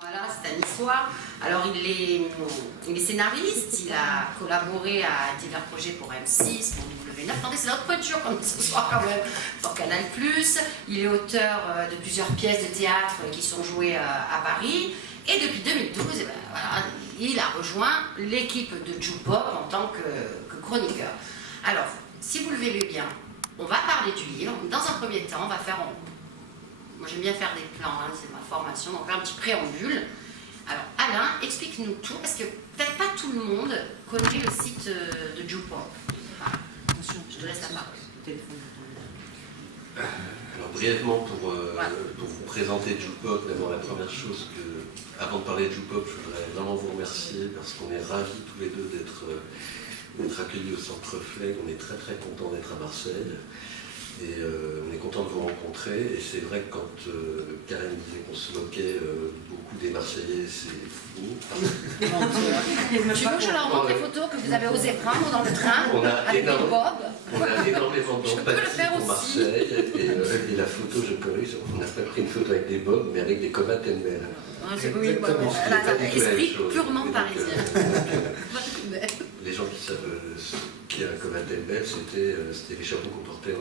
Voilà, Stanissois. Alors, il est scénariste, il a collaboré à divers projets pour M6, pour W9. Attendez, c'est notre pointure comme ce soir quand même, pour Canal+. Il est auteur de plusieurs pièces de théâtre qui sont jouées à Paris. Et depuis 2012, eh ben, voilà, il a rejoint l'équipe de Jupop en tant que chroniqueur. Alors, si vous le verrez bien, on va parler du livre. Dans un premier temps, on va faire... Moi, j'aime bien faire des plans, hein, c'est ma formation, donc faire un petit préambule. Alors, Alain, explique-nous tout, parce que peut-être pas tout le monde connaît le site de Jupop. Je te laisse la parole. Alors, brièvement, pour vous présenter Jupop, d'abord, la première chose que, avant de parler de Jupop, je voudrais vraiment vous remercier, parce qu'on est ravis tous les deux d'être accueillis au Centre Flegg. On est très très contents d'être à Marseille. Et on est content de vous rencontrer. Et c'est vrai que quand Karen disait qu'on se moquait beaucoup des Marseillais, c'est fou. Tu veux que je leur montre les photos que vous avez osé prendre dans le train avec des bobs? On a énormément d'empathie pour Marseille. Et la photo, je corrige, on n'a pas pris une photo avec des bobs, mais avec des Comat Bell. Oui, esprit purement parisien. Les gens qui savent ce qu'est un Comat Bell, c'était les chapeaux qu'on portait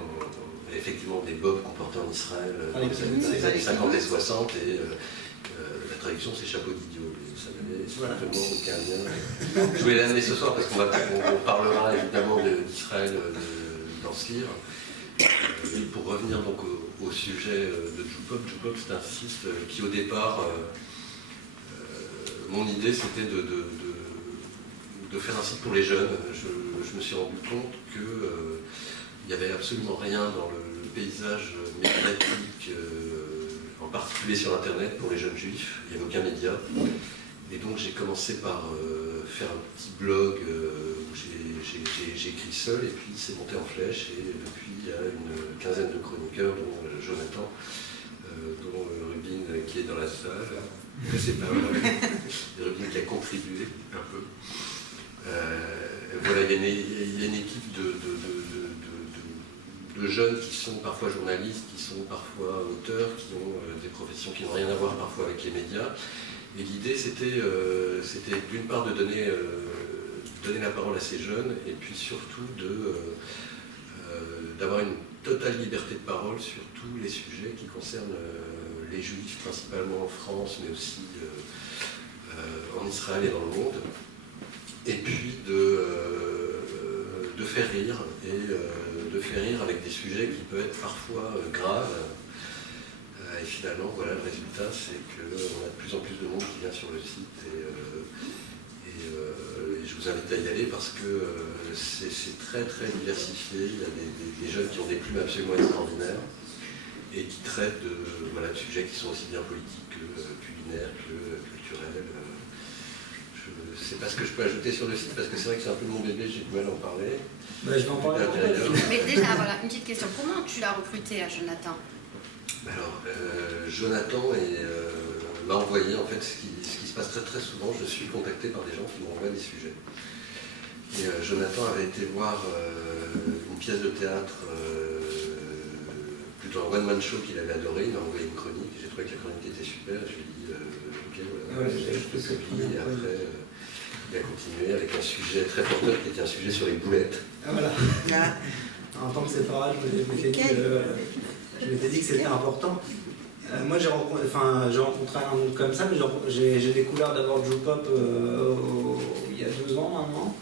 effectivement des bobs qu'on portait en Israël dans les années 50 et 60, et la traduction c'est chapeau d'idiot. Ça n'avait simplement aucun lien. Je voulais l'amener ce soir parce qu'on parlera évidemment d'Israël dans ce livre. Et pour revenir donc au sujet de Jupop, Jupop c'est un site qui au départ, mon idée c'était de faire un site pour les jeunes. Je me suis rendu compte que il n'y avait absolument rien dans le paysage médiatique, en particulier sur Internet, pour les jeunes juifs. Il n'y avait aucun média. Et donc j'ai commencé par faire un petit blog où j'ai écrit seul, et puis c'est monté en flèche. Et depuis, il y a une quinzaine de chroniqueurs, dont Jonathan, dont Rubin qui est dans la salle. C'est pas vrai. Rubin qui a contribué un peu. Voilà, il y a une équipe de jeunes qui sont parfois journalistes, qui sont parfois auteurs, qui ont des professions qui n'ont rien à voir parfois avec les médias. Et l'idée, c'était d'une part de donner la parole à ces jeunes, et puis surtout d'avoir une totale liberté de parole sur tous les sujets qui concernent les juifs, principalement en France, mais aussi en Israël et dans le monde. Et puis de faire rire, et de faire rire avec des sujets qui peuvent être parfois graves. Et finalement, voilà, le résultat, c'est qu'on a de plus en plus de monde qui vient sur le site, et je vous invite à y aller parce que c'est très très diversifié. Il y a des jeunes qui ont des plumes absolument extraordinaires et qui traitent de sujets qui sont aussi bien politiques que culinaires, que culturels. Je ne sais pas ce que je peux ajouter sur le site, parce que c'est vrai que c'est un peu mon bébé, j'ai du mal à en parler. Je vais en parler. Mais déjà, voilà, une petite question. Comment tu l'as recruté à Jonathan? Alors, Jonathan m'a envoyé, en fait, ce qui se passe très très souvent, je suis contacté par des gens qui m'envoient des sujets. Et Jonathan avait été voir une pièce de théâtre, plutôt un one-man show qu'il avait adoré, il m'a envoyé une chronique, j'ai trouvé que la chronique était super, je lui ai dit, ok, voilà, je peux copier, et après, il a continué avec un sujet très porteur qui était un sujet sur les boulettes. Ah voilà. En tant que séparat, je m'étais dit que c'était important. Moi, j'ai rencontré un autre comme ça, mais j'ai découvert d'abord Jupop il y a 2 ans maintenant.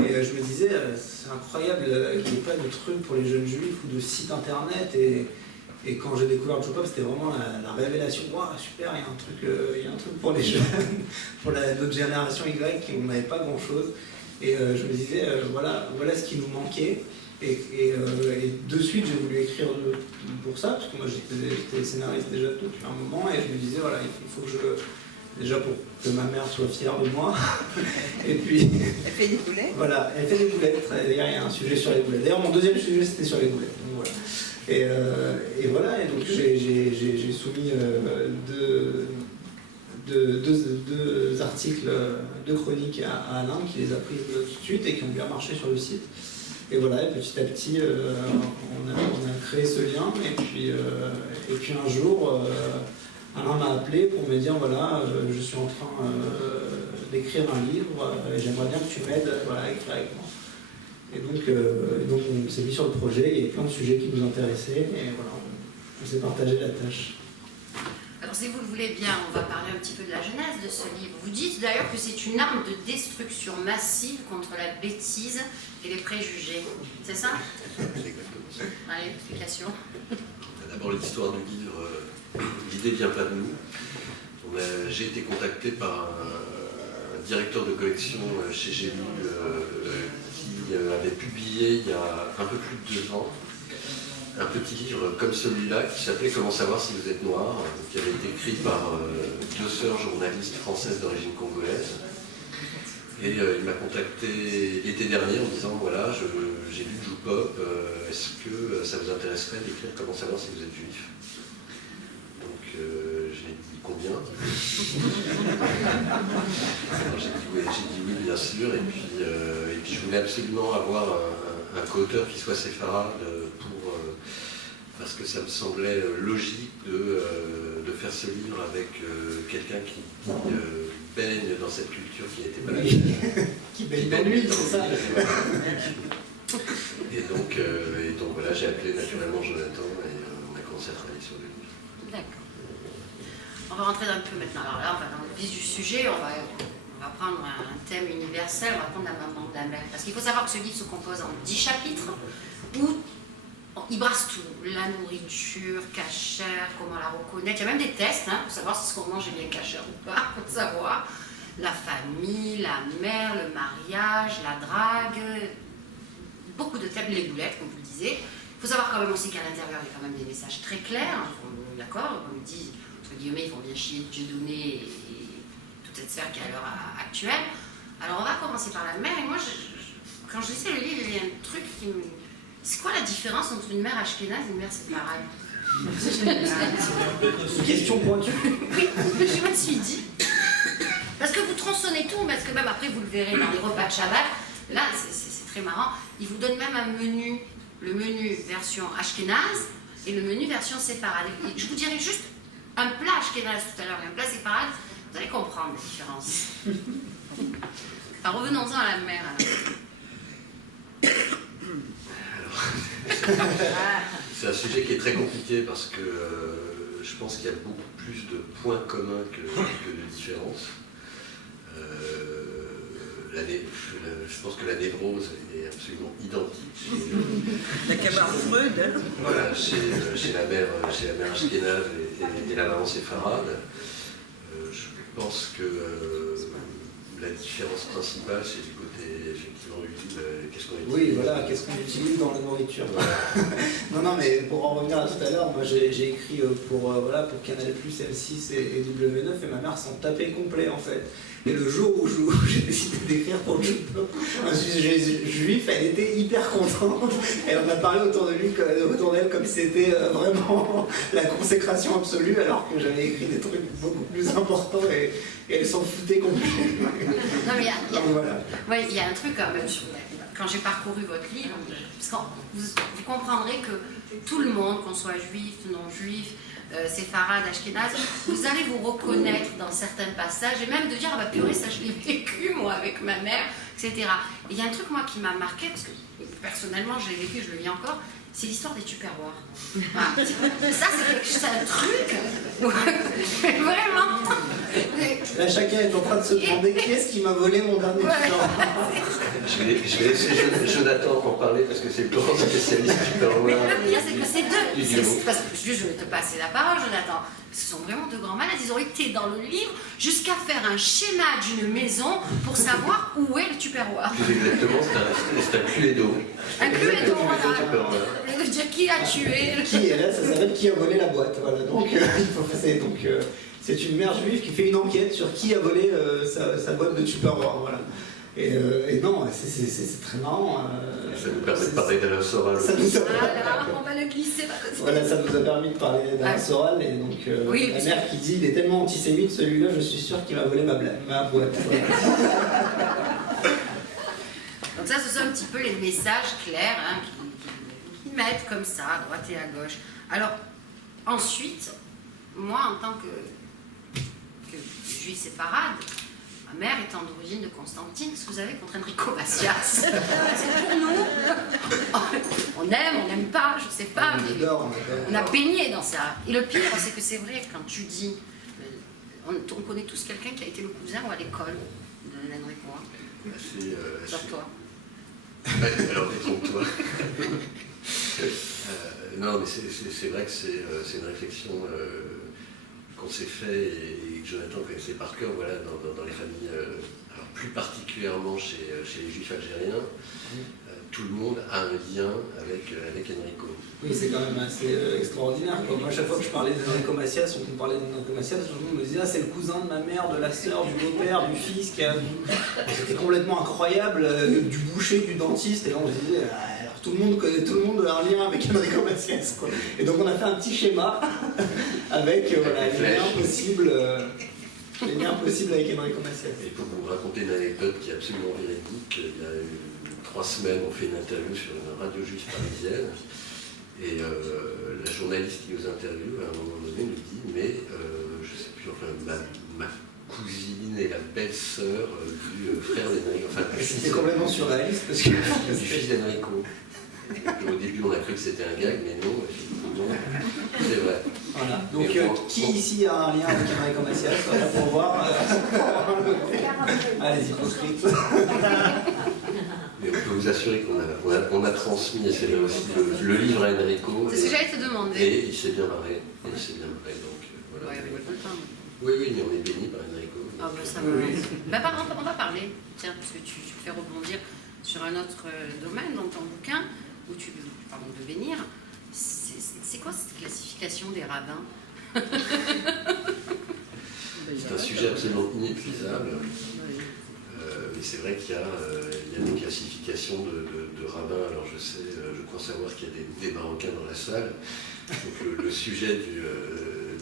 Et je me disais, c'est incroyable qu'il n'y ait pas de trucs pour les jeunes juifs ou de sites internet. Et quand j'ai découvert Jupop, c'était vraiment la révélation. Waouh, super, il y a un truc pour les jeunes, pour notre génération Y, qui on n'avait pas grand chose. Et je me disais, voilà ce qui nous manquait. Et de suite, j'ai voulu écrire pour ça, parce que moi j'étais scénariste déjà depuis un moment, et je me disais, voilà, il faut que déjà pour que ma mère soit fière de moi, et puis... Elle fait des boulettes. Voilà, elle fait des boulettes. D'ailleurs, il y a un sujet sur les boulettes. D'ailleurs, mon deuxième sujet, c'était sur les boulettes. Donc, voilà. Et voilà, et donc j'ai soumis deux articles, 2 chroniques à Alain, qui les a prises tout de suite et qui ont bien marché sur le site. Et voilà, et petit à petit, on a créé ce lien, et puis un jour, Alain m'a appelé appelé pour me dire voilà, je suis en train d'écrire un livre et j'aimerais bien que tu m'aides à écrire avec moi. Et donc on s'est mis sur le projet, il y avait plein de sujets qui nous intéressaient et voilà, on s'est partagé la tâche. Alors si vous le voulez bien, on va parler un petit peu de la genèse de ce livre. Vous dites d'ailleurs que c'est une arme de destruction massive contre la bêtise et les préjugés. C'est ça? C'est exactement ça. Allez, explication. D'abord, l'histoire du livre, l'idée ne vient pas de nous. J'ai été contacté par un directeur de collection chez J'ai lu qui avait publié il y a un peu plus de 2 ans un petit livre comme celui-là qui s'appelait « Comment savoir si vous êtes noir », qui avait été écrit par 2 sœurs journalistes françaises d'origine congolaise. Et il m'a contacté l'été dernier en disant « Voilà, j'ai lu Jupop, est-ce que ça vous intéresserait d'écrire « Comment savoir si vous êtes juif ?» Donc j'ai dit « Combien ?» J'ai dit oui, bien sûr. Et puis je voulais absolument avoir un co-auteur qui soit séfarade parce que ça me semblait logique de faire ce livre avec quelqu'un qui baigne dans cette culture qui n'était pas la mienne. Qui baigne dans l'huile, c'est ça. Et donc voilà, j'ai appelé naturellement Jonathan et on a commencé à travailler sur le livre. D'accord. On va rentrer un peu maintenant. Alors là, on va dans le vif du sujet, on va prendre un thème universel, on va prendre la maman de la mère. Parce qu'il faut savoir que ce livre se compose en 10 chapitres où il brasse tout, la nourriture, cachère, comment la reconnaître. Il y a même des tests pour savoir si ce qu'on mange est bien cachère ou pas, pour savoir. La famille, la mère, le mariage, la drague, beaucoup de thèmes, les boulettes, comme vous le disiez. Il faut savoir quand même aussi qu'à l'intérieur, il y a quand même des messages très clairs. D'accord, comme dit, entre guillemets, ils font bien chier Dieudonné et toute cette sphère qui est à l'heure actuelle. Alors on va commencer par la mère. Et moi, quand je lisais le livre, il y a un truc qui me... C'est quoi la différence entre une mère ashkénaze et une mère séfarade? Question pointue. Oui, je me suis dit. Parce que vous tronçonnez tout, parce que même après vous le verrez dans les repas de Shabbat, là c'est très marrant, ils vous donnent même un menu, le menu version ashkénaze et le menu version séfarade. Et je vous dirai juste un plat ashkénaze tout à l'heure et un plat séfarade, vous allez comprendre la différence. Enfin, revenons-en à la mère. C'est un sujet qui est très compliqué parce que je pense qu'il y a beaucoup plus de points communs que de différences. Je pense que la névrose est absolument identique. La camarade Freud, hein. Voilà, chez la mère ashkénaze et la maman séfarade. Je pense que la différence principale, c'est du côté, effectivement, qu'est-ce qu'on utilise. Oui, voilà, qu'est-ce qu'on utilise dans la nourriture. Non, mais pour en revenir à tout à l'heure, moi j'ai écrit pour Canal+, M6 et W9, et ma mère s'en tapait complet, en fait. Et le jour où j'ai décidé d'écrire pour un sujet juif, elle était hyper contente. Elle en a parlé autour d'elle comme si c'était vraiment la consécration absolue, alors que j'avais écrit des trucs beaucoup plus importants et elle s'en foutait complètement. Non, mais il y a un truc quand même. Quand j'ai parcouru votre livre, parce que vous comprendrez que tout le monde, qu'on soit juif, non juif, séfarade, ashkénaze, vous allez vous reconnaître dans certains passages et même de dire, ah bah purée, ça je l'ai vécu moi avec ma mère, etc. Et il y a un truc moi qui m'a marqué, parce que personnellement je l'ai vécu, je le vis encore, c'est l'histoire des tupperwares. Voilà. Ça c'est un truc, vraiment. Là chacun est en train de se demander qui est-ce qui m'a volé mon dernier tupperware. Je vais laisser Jonathan en parler parce que c'est le grand spécialiste du tupperware. Mais le pire, c'est que ces deux. Parce que je vais te passer la parole, Jonathan. Ce sont vraiment deux grands malades. Ils ont été dans le livre jusqu'à faire un schéma d'une maison pour savoir où est le tupperware. Plus exactement, c'est un Cluedo. Un Cluedo, voilà. Je veux dire, qui a tué Qui est là, ça s'appelle Qui a volé la boîte. Voilà. Donc, c'est une mère juive qui fait une enquête sur qui a volé sa boîte de tupperware. Voilà. Et non, c'est très marrant. Ça nous permet de parler d'Alain Soral. on va le glisser. Voilà, ça nous a permis de parler d'Alain Soral. Et donc, oui, la mère qui dit, il est tellement antisémite celui-là, je suis sûr qu'il m'a volé ma boîte. Voilà. Donc ça, ce sont un petit peu les messages clairs qui, mettre comme ça, à droite et à gauche. Alors, ensuite, moi, en tant que que les juifs séfarades. Ma mère étant d'origine de Constantine, qu'est-ce que vous avez contre Enrico Macias? C'est pour nous. On aime, on n'aime pas, je sais pas, mais on a baigné dans ça. Et le pire, c'est que c'est vrai, quand tu dis, on connaît tous quelqu'un qui a été le cousin ou à l'école de Enrico. Genre toi. Alors détrompe-toi. Non, mais c'est vrai que c'est une réflexion qu'on s'est fait et que Jonathan connaissait par cœur, voilà, dans les familles, alors plus particulièrement chez les juifs algériens, tout le monde a un lien avec Enrico. Oui, c'est quand même assez extraordinaire. Moi, à chaque fois que je parlais d'Enrico Macias, on me parlait d'Enrico Macias, tout le monde me disait c'est le cousin de ma mère, de la sœur, du beau-père, du fils. C'était complètement incroyable, du boucher, du dentiste. Et là, on se disait alors tout le monde connaît, tout le monde a un lien avec Enrico Macias. Quoi. Et donc, on a fait un petit schéma avec les liens possibles. Les liens possibles avec Enrico Macias. Et pour vous raconter une anecdote qui est absolument véridique, il y a 3 semaines, on fait une interview sur une radio juive parisienne. Et la journaliste qui nous interviewe, à un moment donné, nous dit mais je ne sais plus, enfin, ma cousine et la belle-sœur du frère d'Enrico. Enfin, c'était complètement surréaliste parce que du fils d'Enrico. Au début, on a cru que c'était un gag, mais non, effectivement, c'est vrai. Voilà. Donc, qui ici a un lien avec Enrico Macias? Voilà, pour voir. Allez, hypocrite. Mais on peut vous assurer qu'on a transmis, et c'est là aussi le livre à Enrico. C'est ce que j'allais te demander. Et il s'est bien marré. Donc, voilà. Ouais, oui, mais on est béni par Enrico. Ah, ben ça va. Ben, par exemple, on va parler, tiens, parce que tu fais rebondir sur un autre domaine dans ton bouquin, où tu parles de bénir. C'est quoi cette classification des rabbins? C'est un sujet absolument inépuisable. Mais c'est vrai qu'il y a des classifications de rabbins. Alors je crois savoir qu'il y a des Marocains dans la salle. Donc le sujet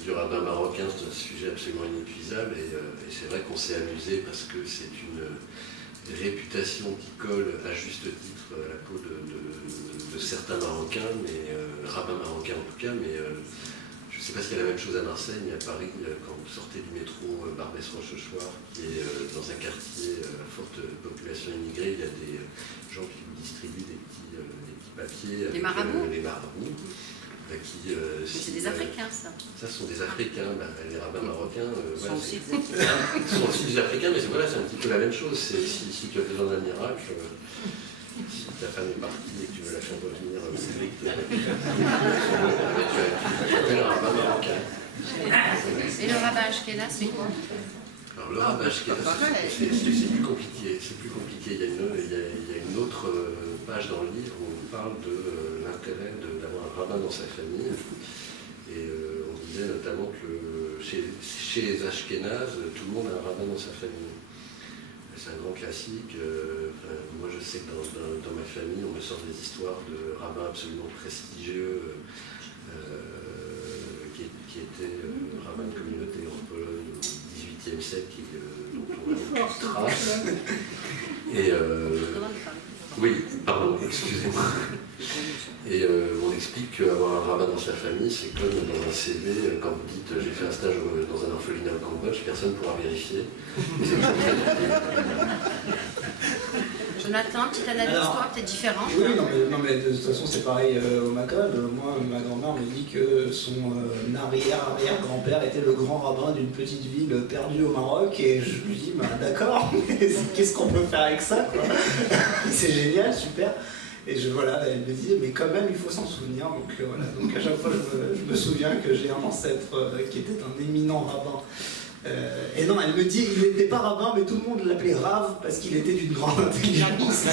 du rabbin marocain, c'est un sujet absolument inépuisable. Et c'est vrai qu'on s'est amusé parce que c'est une réputation qui colle à juste titre à la peau de certains Marocains, mais rabbins marocains en tout cas, mais je ne sais pas s'il y a la même chose à Marseille, mais à Paris, quand vous sortez du métro Barbès-Rochechouart, qui est dans un quartier à forte population immigrée, il y a des gens qui vous distribuent des petits papiers. Les marabouts. Les marabouts. Mais c'est des Africains, ça. Ça, ce sont des Africains. Les rabbins marocains sont aussi des Africains. Ils sont aussi des Africains, mais voilà, c'est un petit peu la même chose. Si tu as besoin d'un miracle, si ta femme est partie et que tu veux la faire revenir, tu appelles un rabbin marocain. Et le rabbin Ashkenaz, c'est quoi? Alors, le rabbin Ashkenaz, c'est plus compliqué. C'est plus compliqué. Il y a une autre page dans le livre où on parle de l'intérêt d'avoir un rabbin dans sa famille. Et on disait notamment que chez les Ashkénazes, tout le monde a un rabbin dans sa famille. C'est un grand classique. Moi, je sais que dans ma famille, on me sort des histoires de rabbins absolument prestigieux qui étaient rabbins de communauté en Pologne au XVIIIe siècle, dont on a beaucoup de traces. Et oui, pardon, excusez-moi. Et on explique qu'avoir un rabbin dans sa famille, c'est comme dans un CV, quand vous dites j'ai fait un stage dans un orphelinat au Cambodge, personne ne pourra vérifier. C'est une chose très Jonathan, petite analyse, toi, peut-être différente. Oui, non, mais de toute façon, c'est pareil au Maccabe. Moi, ma grand-mère me dit que son arrière-arrière-grand-père était le grand rabbin d'une petite ville perdue au Maroc. Et je lui dis, bah, d'accord, mais qu'est-ce qu'on peut faire avec ça, quoi? C'est génial, super. Et voilà, elle me dit, mais quand même, il faut s'en souvenir. Donc voilà, donc à chaque fois, je me souviens que j'ai un ancêtre qui était un éminent rabbin. Et non, elle me dit qu'il n'était pas rabbin, mais tout le monde l'appelait Rav parce qu'il était d'une grande intelligence.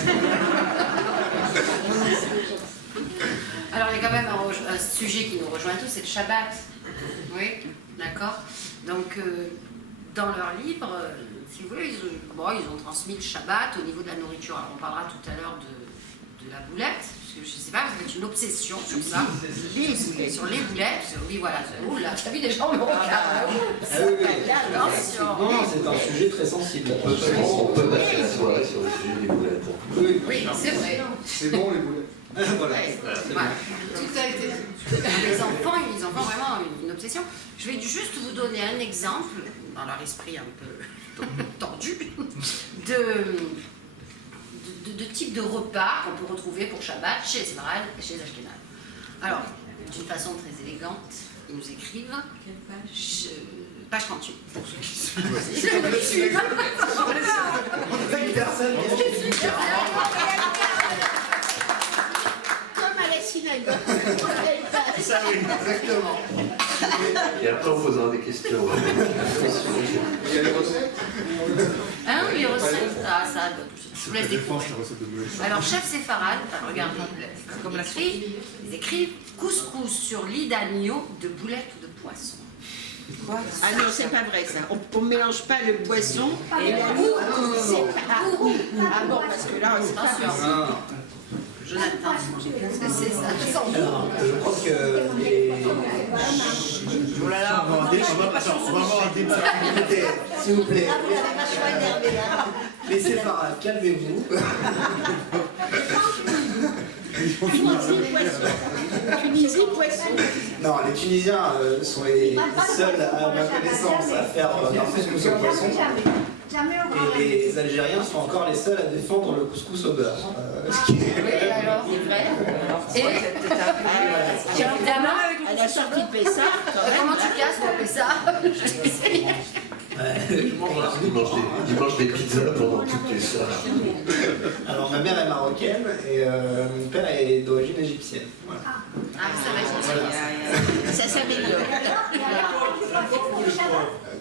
Alors, il y a quand même un sujet qui nous rejoint tous, c'est le Shabbat. Oui, d'accord. Donc, dans leur livre, si vous voulez, ils ont transmis le Shabbat au niveau de la nourriture. Alors, on parlera tout à l'heure de la boulette, parce que je ne sais pas, vous avez une obsession sur ça. Sur les boulettes, oui, voilà. Oula, tu as vu des gens me regardent. Attention. Non, c'est un sujet très sensible. On peut passer la soirée sur le sujet des boulettes. Oui, Oui, c'est vrai. C'est bon les boulettes. voilà. Ouais, voilà. Tout a été dit. Les enfants, ils en font vraiment une obsession. Je vais juste vous donner un exemple, dans leur esprit un peu tordu, de type de repas qu'on peut retrouver pour Shabbat chez les Séfarades et chez les Ashkénazes. Alors, d'une façon très élégante, ils nous écrivent. Page 38, pour ceux qui suivent. Personne Comme à la synagogue. Ça oui, exactement. Et après, on posera des questions. Il y a les recettes. Hein, les recettes, ça, je vous laisse découvrir. Alors, chef séfarade, regardez, comme ils écrivent couscous sur lit d'agneau, de boulettes ou de poisson. Ah non, c'est pas vrai ça. On ne mélange pas le poisson et l'agneau. Ah bon, parce que là, c'est pas sûr. Jonathan, c'est ça. Alors, je crois que les... Oh là là, On va avoir un débat. S'il vous plaît, les séfarades, calmez-vous. Tunisie, poisson. Non, les Tunisiens sont les seuls, à ma connaissance, à faire un couscous au poisson. Et les Algériens sont encore les seuls à défendre le couscous au beurre. Ce qui est... Oui, alors, c'est vrai. Et évidemment, À la sortie de Pessah, comment tu casses pour ça? Ils mangent des pizzas pendant toutes les soirs. Alors, ma mère est marocaine et mon père est d'origine égyptienne. Voilà. Ah, ça va être ça s'améliore.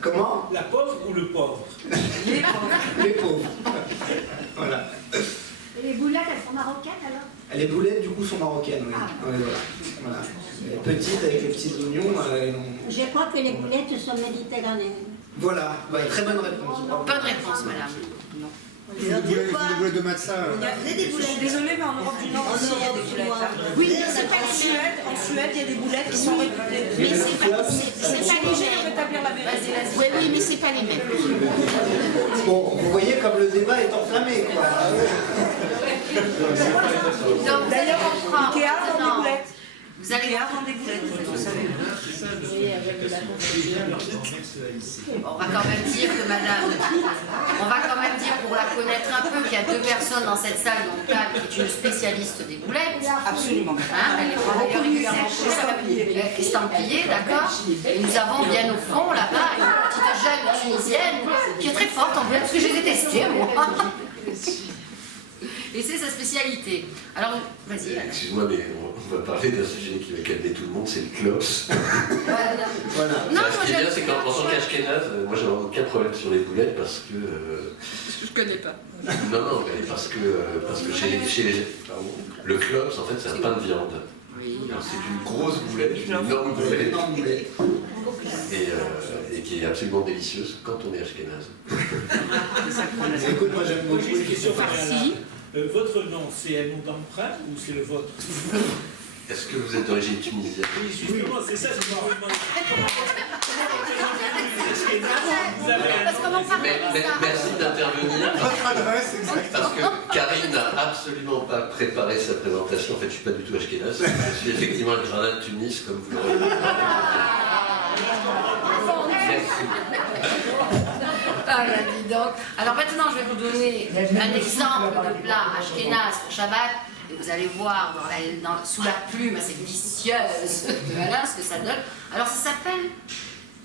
Comment? La pauvre ou le pauvre? Les pauvres. Voilà. Et les boulettes, elles sont marocaines alors? Les boulettes, du coup, sont marocaines, oui. Ouais, voilà. Les petites avec les petits oignons. Je crois que les boulettes sont méditerranéennes. Voilà, bah, très bonne réponse. Bonne réponse, madame. Les boulettes de matza. je suis désolée, mais en Europe du Nord aussi, il y a des boulettes. Oui, mais c'est pas En Suède, il y a des boulettes qui sont réputées. Mais c'est pas les mêmes. Rétablir la vérité. Oui, oui, mais c'est pas les mêmes. Bon, vous voyez comme le débat est enflammé, quoi. Donc, D'ailleurs, on prend Ikea vend des maintenant. boulettes. Vous allez Ikea vend des boulettes, vous savez. On va quand même dire que madame, on va quand même dire pour la connaître un peu qu'il y a deux personnes dans cette salle, dont Kat qui est une spécialiste des boulettes. Absolument. Hein, elle les prend d'ailleurs régulièrement estampillées, d'accord. Et nous avons bien au fond là-bas une petite jeune tunisienne qui est très forte en boulettes, parce que je les ai testées moi. Et c'est sa spécialité. Alors, vas-y. Excuse-moi, mais on va parler d'un sujet qui va calmer tout le monde, c'est le clops. Voilà. Non, Ce qui est bien, c'est qu'en tant qu'Ashkénaze, moi j'ai aucun problème sur les boulettes parce que. Je connais pas. Non, mais parce que chez les. Pardon, le clops, en fait, c'est un pain de viande. Alors, c'est une grosse boulette, une énorme boulette, Énorme boulette. et qui est absolument délicieuse quand on est Ashkénaze. Écoute, moi j'aime beaucoup. Juste une question, Farci. votre nom, c'est un nom d'emprunt ou c'est le vôtre? Est-ce que vous êtes d'origine tunisienne? Oui, justement, c'est ça, c'est moi. Vous avez un Parce qu'on en parle Mais de ça. merci d'intervenir. Votre adresse, exact. Parce que Karine n'a absolument pas préparé sa présentation. En fait, je ne suis pas du tout ashkénaze. Je suis effectivement un gradin de Tunis, comme vous l'aurez vu. Merci. Ah là, dis donc. Alors maintenant, je vais vous donner un exemple de plat ashkénaze pour Shabbat. Et vous allez voir sous la plume assez vicieuse, voilà ce que ça donne. Alors ça s'appelle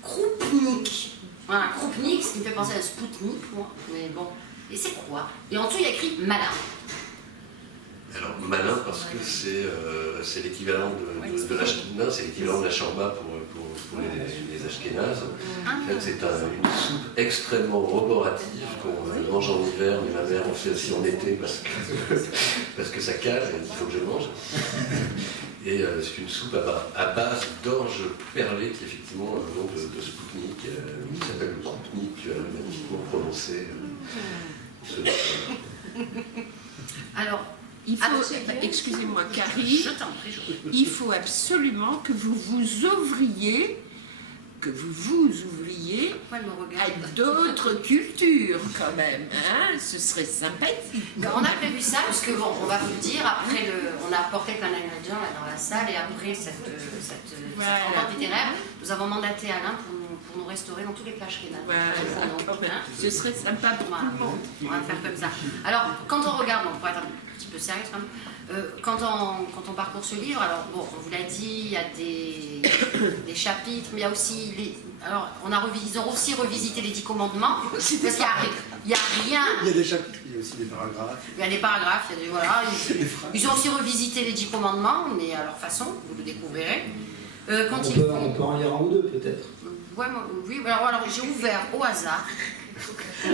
kroupnik. Voilà, kroupnik, ce qui me fait penser à Spoutnik, moi. Mais bon. Et c'est quoi? Et en dessous, il y a écrit malin. Alors, malin, parce que c'est l'équivalent de l'ashkénaze, c'est l'équivalent de la shorba pour les ashkénazes. En fait, c'est une soupe extrêmement roborative qu'on mange en hiver, mais ma mère en fait aussi en été parce que ça cale et il faut que je mange. Et c'est une soupe à base d'orge perlée qui est effectivement un nom de Spoutnik, qui s'appelle le Spoutnik, magnifiquement prononcé. Alors, Il faut, excusez-moi, Carrie, je t'en prie, il faut absolument que vous vous ouvriez pourquoi elle me regarde? À d'autres cultures quand même, hein, ce serait sympathique. On a prévu ça, parce que bon, on va vous le dire, après on a apporté plein d'ingrédients là dans la salle, et après cette rencontre littéraire, nous avons mandaté Alain pour nous restaurer dans tous les plages rénales. Voilà. Ce serait sympa pour tout le monde. On va faire comme ça. Alors, quand on regarde, on pourrait être un petit peu sérieux quand même, quand on parcourt ce livre, alors bon, on vous l'a dit, il y a des chapitres, mais il y a aussi alors, ils ont aussi revisité les 10 commandements, parce qu'il n'y a rien. Il y a des chapitres, il y a aussi des paragraphes. Il y a des paragraphes, il y a des, voilà. Ils ont aussi revisité les 10 commandements, mais à leur façon, vous le découvrirez. On peut en lire un ou deux peut-être. Ouais, oui, alors j'ai ouvert au hasard.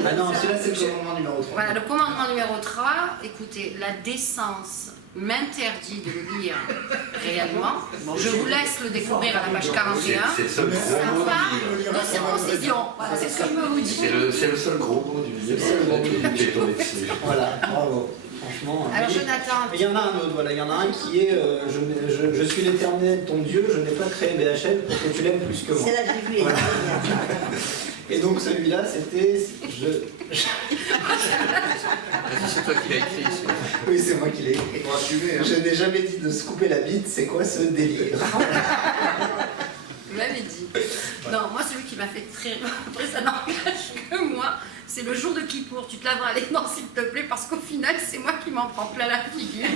Ah non, celui-là c'est le commandement numéro 3. Voilà, le commandement numéro 3, écoutez, la décence m'interdit de le lire réellement. Je vous laisse le découvrir à la page 41. C'est le seul gros Ça mot part du livre. de circoncision. Voilà, c'est ce que je peux vous dire. C'est le seul gros mot du livre. J'ai tombé dessus. Voilà, bravo. Franchement. Alors Jonathan. Mais il y en a un autre, voilà, il y en a un qui est je suis l'Éternel, ton Dieu, je n'ai pas créé BHL pour que tu l'aimes plus que moi. C'est là que j'ai vu. Voilà. Et donc celui-là, c'était. C'est toi qui l'as écrit. Oui, c'est moi qui l'ai écrit. Pour assumer, hein. Je n'ai jamais dit de se couper la bite, c'est quoi ce délire? Vous l'avez dit. Non, moi, celui qui m'a fait très. Après, ça n'engage que moi. C'est le jour de Kippour. Tu te laveras les dents, s'il te plaît, parce qu'au final, c'est moi qui m'en prends plein la figure.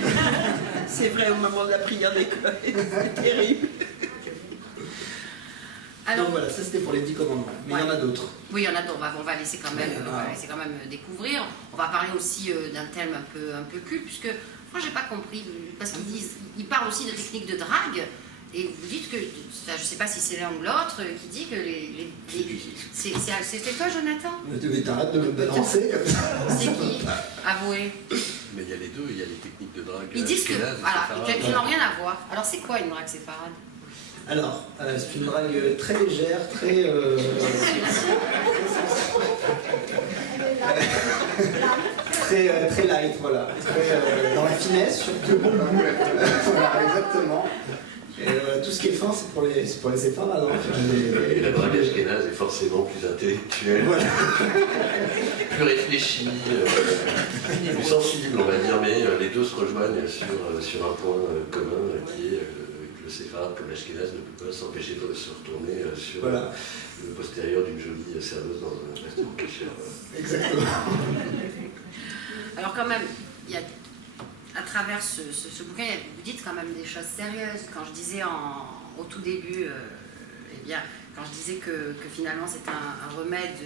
C'est vrai, au moment de la prière d'école, c'est terrible. Alors, donc voilà, ça c'était pour les 10 commandements. Mais il y en a d'autres. Oui, il y en a d'autres. On va laisser quand même, découvrir. On va parler aussi d'un thème un peu culte, puisque moi, j'ai pas compris. Parce qu'ils parlent aussi de techniques de drague. Et vous dites que, je ne sais pas si c'est l'un ou l'autre, qui dit que c'était toi, Jonathan? Mais t'arrêtes de me balancer comme ça. C'est qui? Avouez. Mais il y a les deux, il y a les techniques de drague. Ils disent que, Ashkénaze, voilà, etc. qu'ils n'ont rien à voir. Alors, c'est quoi une drague séfarade? Alors, c'est une drague très légère, très. Très light, voilà. Très, dans la finesse surtout. Voilà, exactement. Et tout ce qui est fin, c'est pour les séfarades. Et la drague ashkénaze est forcément plus intellectuelle, Voilà. plus réfléchie, plus sensible, on va dire, mais les deux se rejoignent sur un point commun qui est que le séfarade comme l'ashkénaze ne peut pas s'empêcher de se retourner sur Voilà. le postérieur d'une jolie serveuse dans un restaurant cachère. Exactement. Alors, quand même, il y a. À travers ce bouquin, vous dites quand même des choses sérieuses. Quand je disais au tout début, eh bien, quand je disais que finalement c'est un remède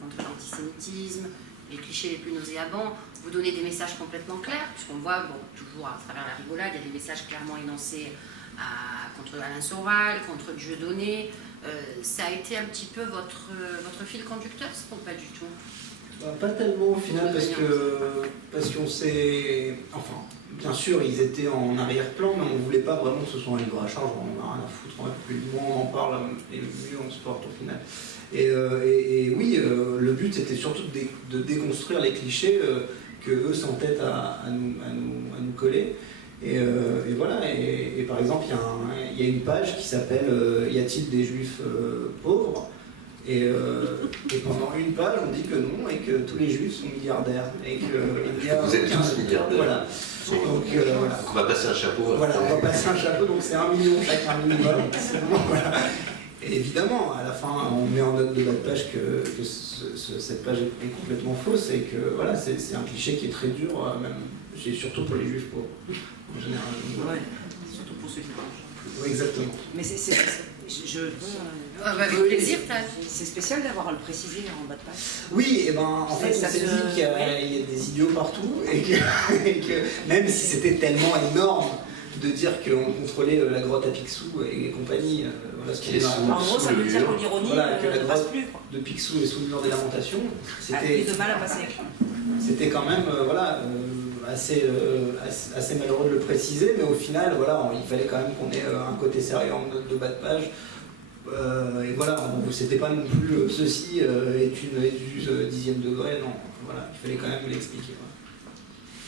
contre l'antisémitisme, les clichés les plus nauséabonds, vous donnez des messages complètement clairs, puisqu'on voit, bon, toujours à travers la rigolade, il y a des messages clairement énoncés contre Alain Soral, contre Dieudonné. Ça a été un petit peu votre fil conducteur, ou pas du tout? Pas tellement au final parce qu'on s'est... Enfin, bien sûr, ils étaient en arrière-plan, mais on ne voulait pas vraiment que ce soit un livre à charge, on n'a rien à foutre, plus moins on en parle, et mieux on se porte au final. Et oui, le but c'était surtout de déconstruire les clichés qu'eux s'entêtent à nous coller. Et voilà, et par exemple, il y a une page qui s'appelle « Y a-t-il des juifs pauvres ?» Et pendant une page, on dit que non, et que tous les juifs sont milliardaires. Et que Vous êtes tous milliardaires. Voilà. Donc, voilà. On va passer un chapeau. Voilà, on va passer un chapeau, donc c'est 1 million chacun minimum. Voilà. Et évidemment, à la fin, on met en note de bas de page que cette page est complètement fausse et que voilà, c'est un cliché qui est très dur, même surtout pour les juifs pauvres, en général. Ouais, surtout pour ceux qui mangent. Oui, exactement. Mais Avec plaisir, c'est spécial d'avoir à le préciser en bas de page. Oui, et ben en fait, on s'est dit qu'il y a des idiots partout et que même si c'était tellement énorme de dire qu'on contrôlait la grotte à Picsou et compagnie, voilà ce qui est En gros, ça veut dire que l'ironie ne passe plus. De Picsou et sous le mur des lamentations, A plus de mal à passer. C'était quand même assez malheureux de le préciser, mais au final, voilà, il fallait quand même qu'on ait un côté sérieux en note de bas de page. Et voilà, c'était pas non plus ceci est du 10e degré, non, voilà, il fallait quand même l'expliquer.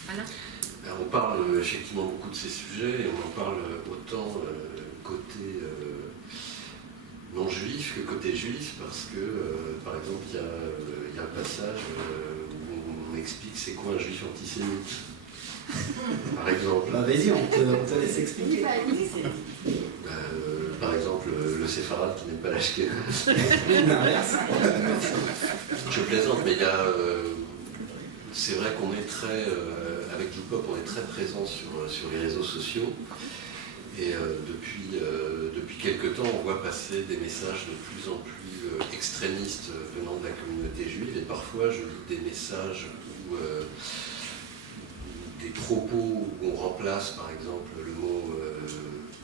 Voilà. Alors, on parle effectivement beaucoup de ces sujets et on en parle autant côté non juif que côté juif, parce que, par exemple, il y a un passage où on explique c'est quoi un juif antisémite. Par exemple. Bah, vas-y, on te laisse expliquer. Par exemple, le séfarade qui n'aime pas l'ashkénaze. L'inverse. Je plaisante, mais il y a. C'est vrai qu'on est très. Avec Joupop, on est très présent sur les réseaux sociaux. Et depuis quelque temps, on voit passer des messages de plus en plus extrémistes venant de la communauté juive. Et parfois, je lis des messages où des propos où on remplace, par exemple, le mot.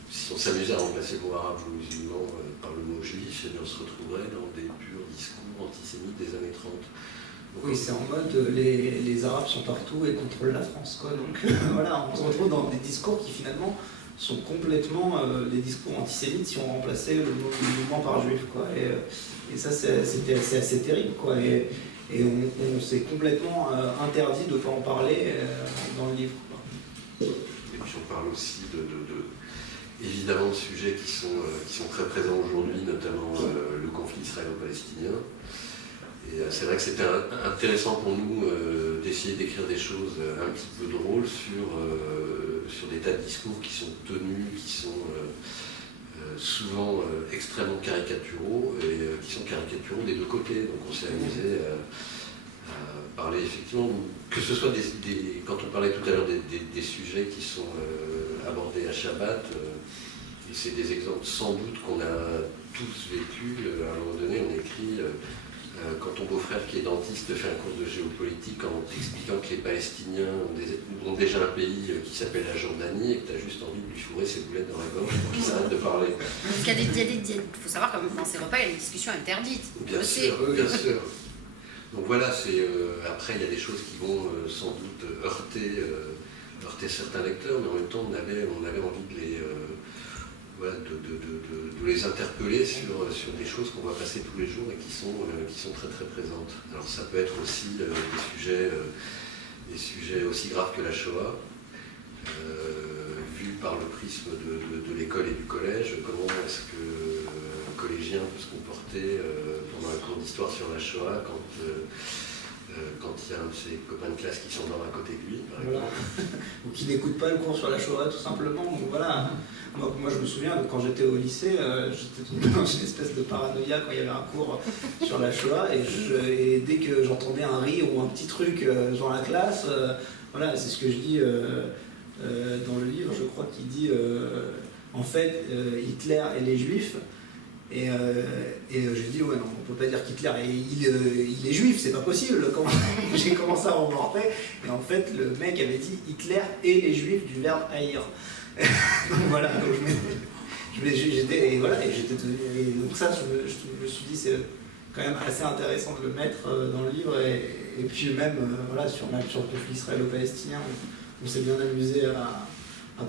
Si on s'amusait à remplacer le mot arabe ou musulman par le mot juif, on se retrouverait dans des purs discours antisémites des années 30. Donc, oui, c'est en mode les Arabes sont partout et contrôlent la France, quoi. Donc voilà, on se retrouve dans des discours qui finalement sont complètement des discours antisémites si on remplaçait le mot musulman par juif, quoi. Et ça, c'est assez terrible, quoi. Et on s'est complètement interdit de ne pas en parler dans le livre, quoi. Et puis on parle aussi évidemment de sujets qui sont très présents aujourd'hui, notamment le conflit israélo-palestinien. Et c'est vrai que c'était intéressant pour nous d'essayer d'écrire des choses un petit peu drôles sur des tas de discours qui sont tenus, qui sont souvent extrêmement caricaturaux et qui sont caricaturaux des deux côtés. Donc on s'est amusé à parler effectivement, que ce soit quand on parlait tout à l'heure des sujets qui sont abordés à Shabbat, et c'est des exemples sans doute qu'on a tous vécu. À un moment donné, on écrit quand ton beau-frère qui est dentiste fait un cours de géopolitique en t'expliquant que les Palestiniens ont déjà un pays qui s'appelle la Jordanie et que tu as juste envie de lui fourrer ses boulettes dans la gorge pour qu'il s'arrête de parler. Il faut savoir que dans ces repas, il y a des discussions interdites. Bien sûr, bien sûr. Donc voilà, après il y a des choses qui vont sans doute heurter certains lecteurs, mais en même temps on avait envie de les interpeller sur des choses qu'on voit passer tous les jours et qui sont très très présentes. Alors ça peut être aussi des sujets aussi graves que la Shoah, vus par le prisme de l'école et du collège. Comment est-ce que un collégien peut se comporter pendant un cours d'histoire sur la Shoah quand il y a un de ses copains de classe qui s'endort à côté de lui, par exemple. Ou qui n'écoutent pas le cours sur la Shoah, tout simplement. Donc voilà. Moi, je me souviens, quand j'étais au lycée, j'étais tombé dans une espèce de paranoïa quand il y avait un cours sur la Shoah. Et dès que j'entendais un rire ou un petit truc dans la classe, voilà, c'est ce que je dis dans le livre, je crois qu'il dit, en fait, Hitler et les Juifs. Et je dis, ouais, non, on peut pas dire qu'Hitler il est juif, c'est pas possible. Quand j'ai commencé à remonter, et en fait, le mec avait dit Hitler et les juifs du verbe haïr. Donc voilà, donc j'étais donc ça, je me suis dit, c'est quand même assez intéressant de le mettre dans le livre. Et puis même, voilà, sur le conflit israélo-palestinien, on s'est bien amusé à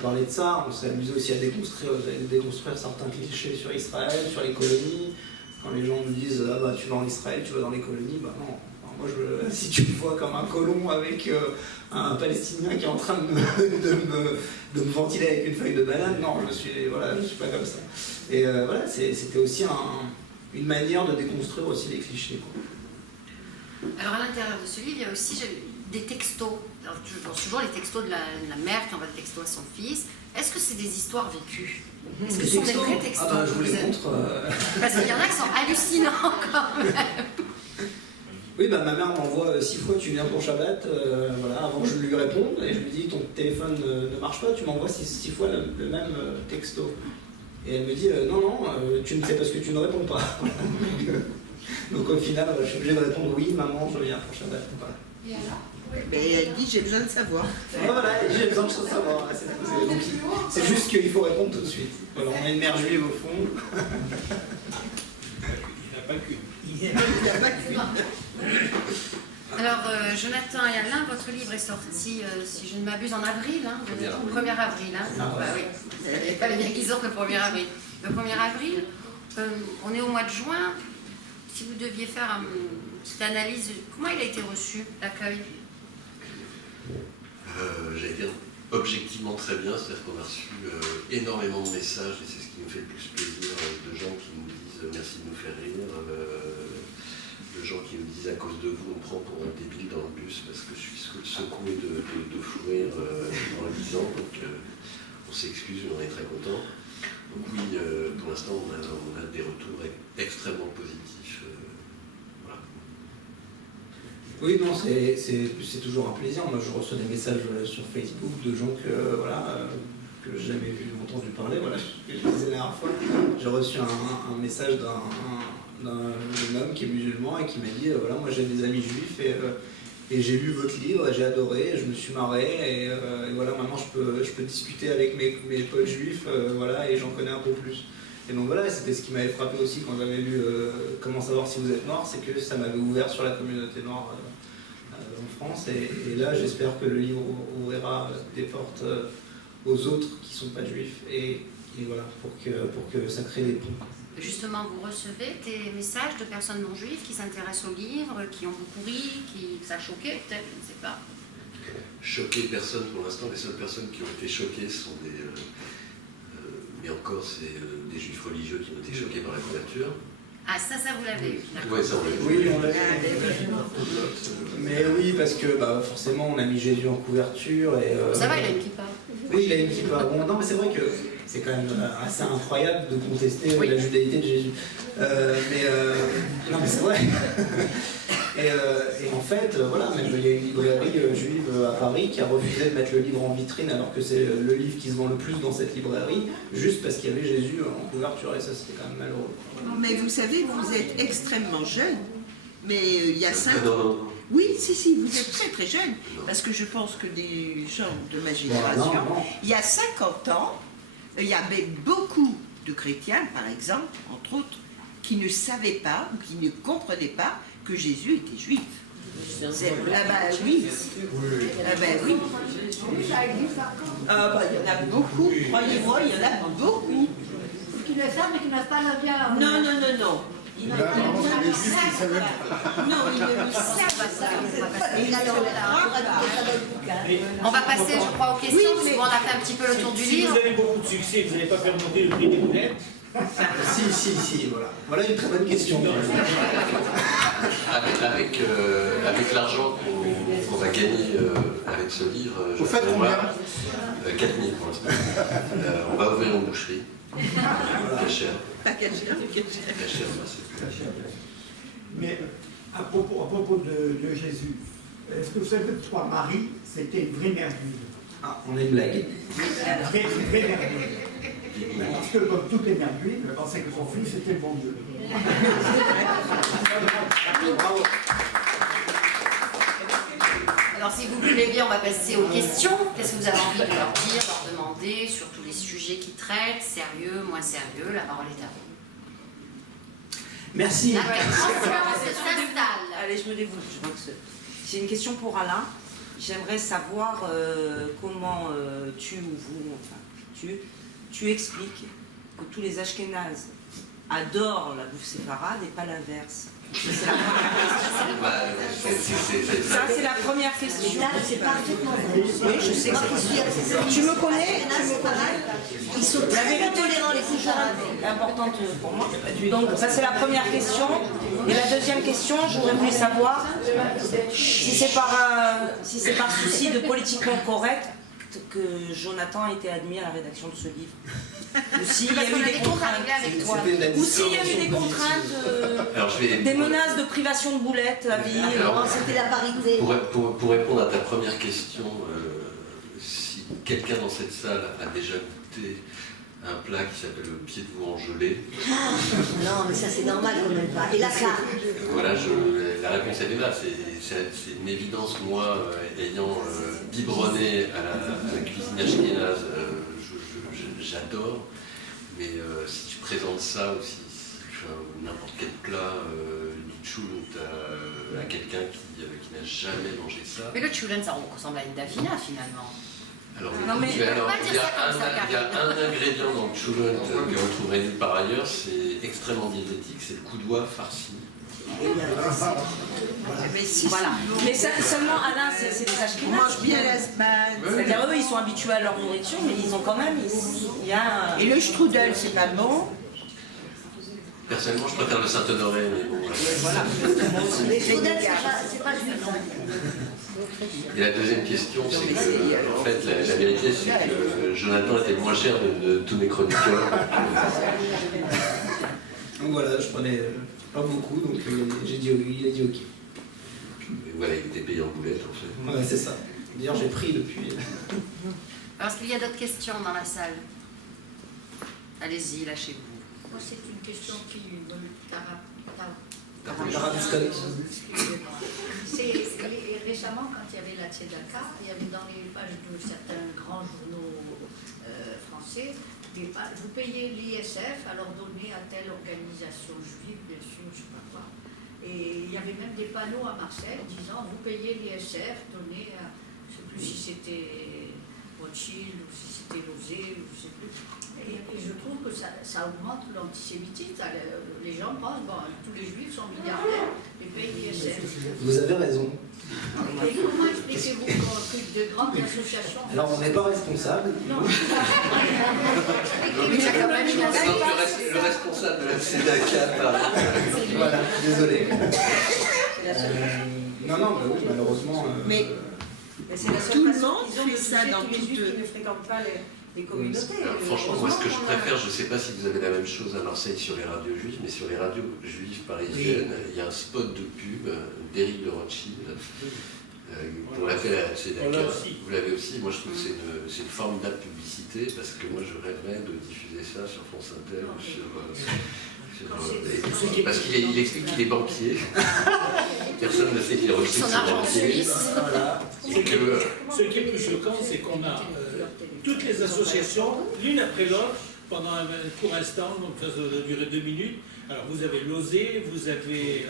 parler de ça. On s'est amusé aussi à déconstruire certains clichés sur Israël, sur les colonies. Quand les gens me disent ah bah tu vas en Israël, tu vas dans les colonies, bah non. Enfin, moi si tu me vois comme un colon avec un Palestinien qui est en train de me ventiler avec une feuille de banane, non, je suis pas comme ça. Et voilà, c'était aussi une manière de déconstruire aussi les clichés, quoi. Alors à l'intérieur de ce livre, il y a aussi des textos. Alors, toujours les textos de la mère qui envoie des textos à son fils. Est-ce que c'est des histoires vécues? Est-ce que ce sont des vrais textos? Ah bah, je vous les montre. Parce qu'il y en a qui sont hallucinants quand même. Oui, bah ma mère m'envoie 6 fois tu viens pour Shabbat, voilà, avant que je lui réponde, et je lui dis ton téléphone ne marche pas, tu m'envoies 6 fois le même texto. Et elle me dit non, c'est parce que tu ne réponds pas. Donc au final, je suis obligé de répondre oui, maman, je viens pour Shabbat. Voilà. Et alors? Mais elle dit j'ai besoin de savoir. Voilà, j'ai besoin de savoir. C'est juste qu'il faut répondre tout de suite. Voilà, on a une mère juive au fond. Il n'a pas qu'une. Il n'y a pas qu'une. Alors, Jonathan et Alain, votre livre est sorti, si je ne m'abuse, en avril, hein, le 1er avril. Hein. Ah, bah oui, vous n'avez pas les biens qui sortent le 1er avril. Le 1er avril, on est au mois de juin. Si vous deviez faire une petite analyse, comment il a été reçu, l'accueil? J'allais dire objectivement très bien, c'est-à-dire qu'on a reçu énormément de messages, et c'est ce qui nous fait le plus plaisir, de gens qui nous disent merci de nous faire rire, de gens qui nous disent à cause de vous on prend pour un débile dans le bus parce que je suis secoué de fou rire en le disant, donc on s'excuse, on est très content. Donc oui, pour l'instant on a des retours extrêmement positifs. Voilà. Oui, non, c'est toujours un plaisir. Moi, je reçois des messages sur Facebook de gens que j'ai jamais entendu parler. Voilà, ce que je disais la dernière fois. J'ai reçu un message d'un homme qui est musulman et qui m'a dit voilà, moi j'ai des amis juifs et j'ai lu votre livre, j'ai adoré, je me suis marré et voilà, maintenant je peux discuter avec mes potes juifs, voilà, et j'en connais un peu plus. Et donc voilà, c'était ce qui m'avait frappé aussi quand j'avais lu Comment savoir si vous êtes noir, c'est que ça m'avait ouvert sur la communauté noire en France. Et là, j'espère que le livre ouvrira des portes aux autres qui ne sont pas juifs. Et voilà, pour que ça crée des ponts. Justement, vous recevez des messages de personnes non juives qui s'intéressent au livre, qui ont beaucoup ri, qui ça a choqué peut-être, je ne sais pas. Choqué personne pour l'instant, les seules personnes qui ont été choquées sont des... mais encore, c'est des juifs religieux qui ont été choqués par la couverture. Ah, ça vous l'avez eu. Ouais, ça, on l'a Oui, vu. on l'a vu. Mais oui, parce que forcément, on a mis Jésus en couverture. Et, Ça va, il a une kippa. Oui, il a une kippa. Bon, non, mais c'est vrai que c'est quand même assez incroyable de contester la judaïté de Jésus. Non, mais c'est vrai. Et en fait, voilà, même il y a une librairie juive à Paris qui a refusé de mettre le livre en vitrine alors que c'est le livre qui se vend le plus dans cette librairie, juste parce qu'il y avait Jésus en couverture, et ça c'était quand même malheureux. Mais vous savez, vous êtes extrêmement jeune, mais il y a 5 Non, non. Oui, si, vous êtes très très jeune, parce que je pense que des gens de ma génération, il y a 50 ans, il y avait beaucoup de chrétiens, par exemple, entre autres, qui ne savaient pas ou qui ne comprenaient pas que Jésus était juif. Ah bah oui. Ah bah oui. Ah bah il y en a beaucoup, croyez-moi, il y en a beaucoup. Qui le savent mais qui n'osent pas le dire. Non. Ils ne le savent pas. Non, ils ne le savent pas. On va passer, je crois, aux questions, parce qu'on a fait un petit peu le tour du Si livre. vous avez beaucoup de succès, vous n'allez pas faire monter le prix des boulettes. Si, voilà. Voilà une très bonne question. Avec l'argent qu'on va gagner avec ce livre, Vous faites combien 4 000 pour l'instant. On va ouvrir une boucherie. Cachère. Pas Cachère, Cachère, c'est plus cher. Mais à propos de Jésus, est-ce que vous savez que toi, Marie, c'était une vraie mère juive? Ah, on a une blague. Une vraie mère juive. Parce que comme toutes les mères juives, elle pensait que son fils était le bon Dieu. Bravo. Alors, si vous voulez bien, on va passer aux questions. Qu'est-ce que vous avez envie de leur dire, leur demander sur tous les sujets qu'ils traitent, sérieux, moins sérieux? La parole est à vous. Merci. La conférence s'installe. Allez, je me dévoue. Je crois que c'est une question pour Alain. J'aimerais savoir comment tu expliques que tous les Ashkénazes adorent la bouffe séfarade et pas l'inverse. C'est la première question. Ça, c'est la première question. C'est parfaitement vrai. Oui, je sais que c'est... Tu me connais? Ils sont très intolérants, les séfarades. Importante pour moi. Donc ça c'est la première question. Et la deuxième question, j'aurais voulu savoir si c'est par souci de politiquement correct que Jonathan a été admis à la rédaction de ce livre. Ou s'il y a eu des contraintes. Ou s'il y a eu des contraintes, des menaces de privation de boulettes à vie. C'était la parité. Pour répondre à ta première question, si quelqu'un dans cette salle a déjà goûté un plat qui s'appelle le pied de veau en gelée. Non, mais ça c'est normal quand même pas. Et là, ça. Voilà, la réponse elle est là. C'est une évidence. Moi, ayant biberonné à la cuisine ashkénaze, j'adore. Mais si tu présentes ça aussi, n'importe quel plat du tchoulent à quelqu'un qui n'a jamais mangé ça. Mais le tchoulent, ça ressemble à une davina finalement. Alors, Non, mais il y a ça, un ingrédient dans le tchoulent que vous trouverez nulle part ailleurs, c'est extrêmement diététique, c'est le coudoua farci. Mais si, Voilà. Mais ça, seulement Alain, c'est des on Ashkénazes. mange bien la semaine. C'est-à-dire eux, ils sont habitués à leur nourriture, mais ils ont quand même, il y a... Et le strudel, c'est pas bon. Personnellement, je préfère le Saint-Honoré, mais bon. Voilà. C'est pas juif. Et la deuxième question, c'est que, en fait, la vérité, c'est que Jonathan était le moins cher de tous mes chroniqueurs. Donc voilà, je prenais pas beaucoup, donc j'ai dit, il a dit ok. Et voilà, il était payé en boulettes, en fait. Ouais, c'est ça. D'ailleurs, j'ai pris depuis. Alors, est-ce qu'il y a d'autres questions dans la salle? Allez-y, lâchez-vous. Moi, c'est une question qui me récemment, quand il y avait la Tzedaka, il y avait dans les pages de certains grands journaux français, des pages, vous payez l'ISF, alors donnez à telle organisation juive, bien sûr, je ne sais pas quoi. Et il y avait même des panneaux à Marseille disant, vous payez l'ISF, donnez à, je ne sais plus si c'était Rothschild ou si c'était Lozé, ou je ne sais plus. Et je trouve que ça augmente l'antisémitisme. Les gens pensent, bon, tous les juifs sont milliardaires et payent l'ISF. Vous avez raison. Et comment expliquez-vous que de grandes associations... Alors, on n'est pas responsable. Non. Le responsable de la Tzedaka, Voilà, désolé. Non, mais oui, malheureusement. Mais c'est la seule tout le façon monde qu'ils ont de fait ça toucher dans tous les juifs toute- qui ne fréquentent pas les communautés. Alors, franchement, moi, ce que je préfère, je ne sais pas si vous avez la même chose à Marseille sur les radios juives, mais sur les radios juives parisiennes, il y a un spot de pub d'Éric de Rothschild pour l'appel à la Tzedaka. Vous l'avez aussi. Moi, je trouve que c'est une formidable publicité parce que moi, je rêverais de diffuser ça sur France Inter ou parce qu'il explique qu'il est banquier. Personne ne sait qu'il est reçu Son argent banquier. suisse. Ce qui est plus choquant, c'est qu'on a toutes les associations, l'une après l'autre, pendant un court instant, donc ça doit durer 2 minutes. Alors vous avez l'OSE, vous avez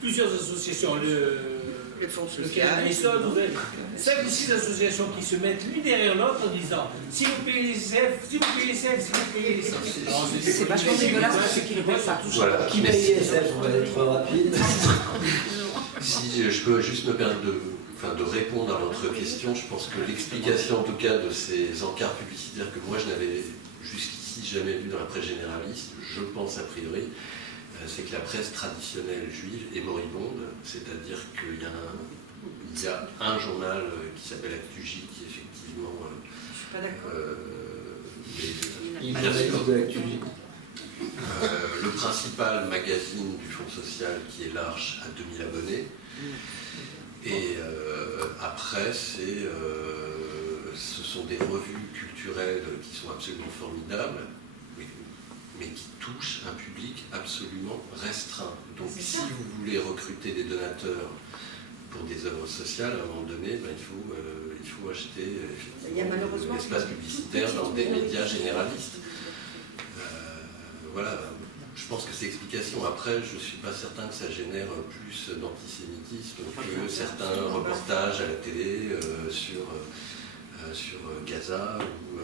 plusieurs associations, le fonds le social. Canada, vous avez 5 ou 6 associations qui se mettent l'une derrière l'autre en disant si vous payez les CF, si vous payez les CF, si vous payez les CF. C'est vachement dégueulasse pour ceux qui ne payent pas. Voilà. Qui paye ISF, on va être rapide. Si je peux juste me permettre de répondre à votre question, je pense que l'explication en tout cas de ces encarts publicitaires que moi je n'avais jusqu'ici jamais vu dans la presse généraliste, je pense a priori, c'est que la presse traditionnelle juive est moribonde, c'est-à-dire qu'il y a un journal qui s'appelle Actuj qui effectivement... Je suis pas d'accord. Il journaliste de l'Actuj. Le principal magazine du Fonds social qui est l'Arche a 2000 abonnés. Et après, ce sont des revues culturelles qui sont absolument formidables, mais qui touchent un public absolument restreint. Donc si vous voulez recruter des donateurs pour des œuvres sociales, à un moment donné, il faut acheter effectivement l'espace publicitaire dans des médias généralistes. Voilà. Je pense que c'est l'explication. Après, je ne suis pas certain que ça génère plus d'antisémitisme que certains reportages à la télé sur Gaza ou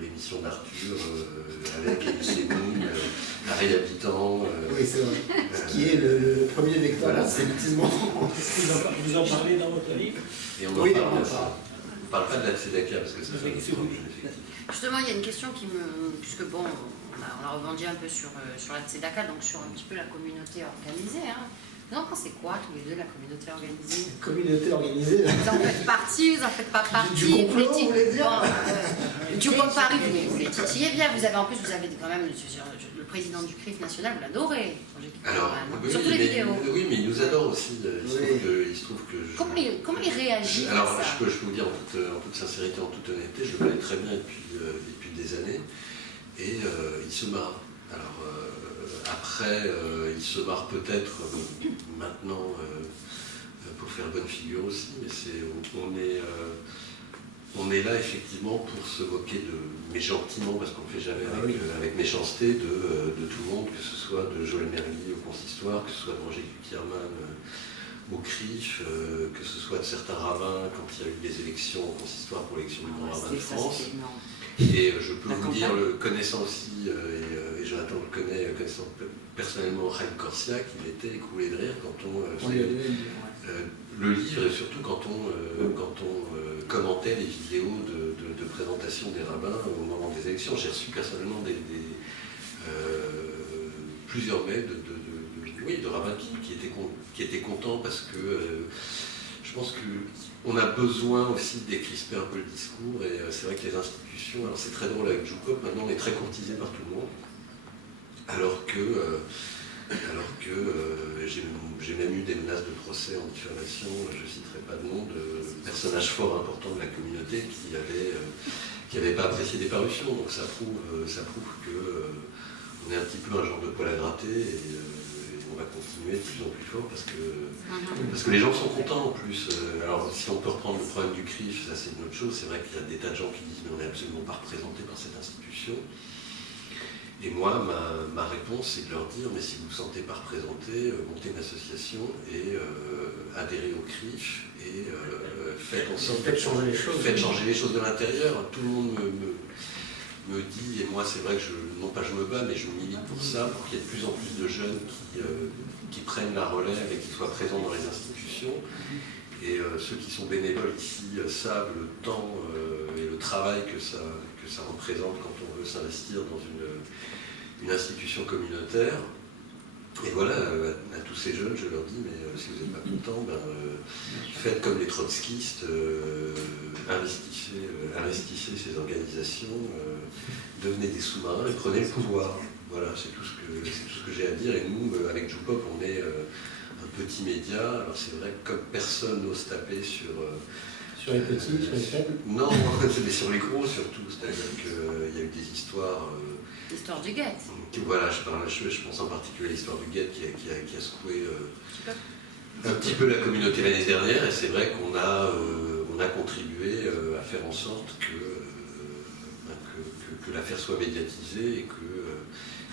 l'émission d'Arthur avec Elie Moon, la réhabitant. Oui, c'est vrai. Ce qui est le premier vecteur d'antisémitisme. Vous en parlez dans votre livre? Et on en parle. On ne parle pas de la Tzedaka parce que ça fait effectivement. Justement, il y a une question qui me... Puisque bon, on a rebondi un peu sur la Tzedaka, donc sur un petit peu la communauté organisée. Hein. Vous en pensez quoi, tous les deux, la communauté organisée? Communauté organisée. Vous en faites partie, vous en faites pas partie? Du complot, vous voulez dire? Du complot Paris, vous les titillez bien. Vous avez quand même le président du CRIF national, vous l'adorez. Alors, surtout les vidéos. Oui, mais il nous adore aussi. Il se trouve que Comment il réagit à alors, ça? je peux vous dire en toute sincérité, en toute honnêteté, je le connais très bien depuis des années, et il se marre. Alors, après, il se marre peut-être maintenant pour faire bonne figure aussi, mais on est là effectivement pour se moquer mais gentiment, parce qu'on ne le fait jamais avec méchanceté, de tout le monde, que ce soit de Joël Merli au Consistoire, que ce soit de Roger Kuckerman au CRIF, que ce soit de certains rabbins quand il y a eu des élections au Consistoire pour l'élection du grand rabbin de France. Et je peux vous dire, connaissant aussi, et Jonathan le connaît, connaissant personnellement Chaim Korsiak, il était écroulé de rire quand on le livre, et surtout quand on commentait les vidéos de présentation des rabbins au moment des élections. J'ai reçu personnellement plusieurs mails de rabbins qui étaient contents parce que je pense qu'on a besoin aussi de décrisper un peu le discours, et c'est vrai que les institutions, alors c'est très drôle avec Joukop, maintenant on est très courtisé par tout le monde, alors que j'ai même eu des menaces de procès en diffamation, je ne citerai pas de nom, de personnages fort importants de la communauté qui n'avaient pas apprécié des parutions. Donc ça prouve qu'on est un petit peu un genre de poil à gratter, et on va continuer de plus en plus fort parce que les gens sont contents en plus. Alors si on peut reprendre le problème du CRIF, ça c'est une autre chose. C'est vrai qu'il y a des tas de gens qui disent mais on n'est absolument pas représenté par cette institution. Et moi, ma réponse, c'est de leur dire, mais si vous ne vous sentez pas représenté, montez une association et adhérez au CRIF et faites en sorte Faites changer les choses. Faites changer les choses de l'intérieur. Tout le monde me dit, et moi c'est vrai que non pas je me bats, mais je milite pour ça, pour qu'il y ait de plus en plus de jeunes qui prennent la relève et qui soient présents dans les institutions. Et ceux qui sont bénévoles ici savent le temps et le travail que ça représente quand on veut s'investir dans une institution communautaire. Et voilà, à tous ces jeunes, je leur dis, mais si vous n'êtes pas contents, faites comme les trotskistes, investissez ces organisations, devenez des sous-marins et prenez le pouvoir. Voilà, c'est tout ce que j'ai à dire. Et nous, avec Joukop, on est un petit média. Alors c'est vrai que comme personne n'ose taper sur les petits, sur les faibles. Non, mais sur les gros surtout. C'est-à-dire qu'il y a eu des histoires... L'histoire du guet. Voilà, je pense en particulier à l'histoire du guet qui a secoué un petit peu la communauté l'année dernière. Et c'est vrai qu'on a contribué à faire en sorte que l'affaire soit médiatisée et que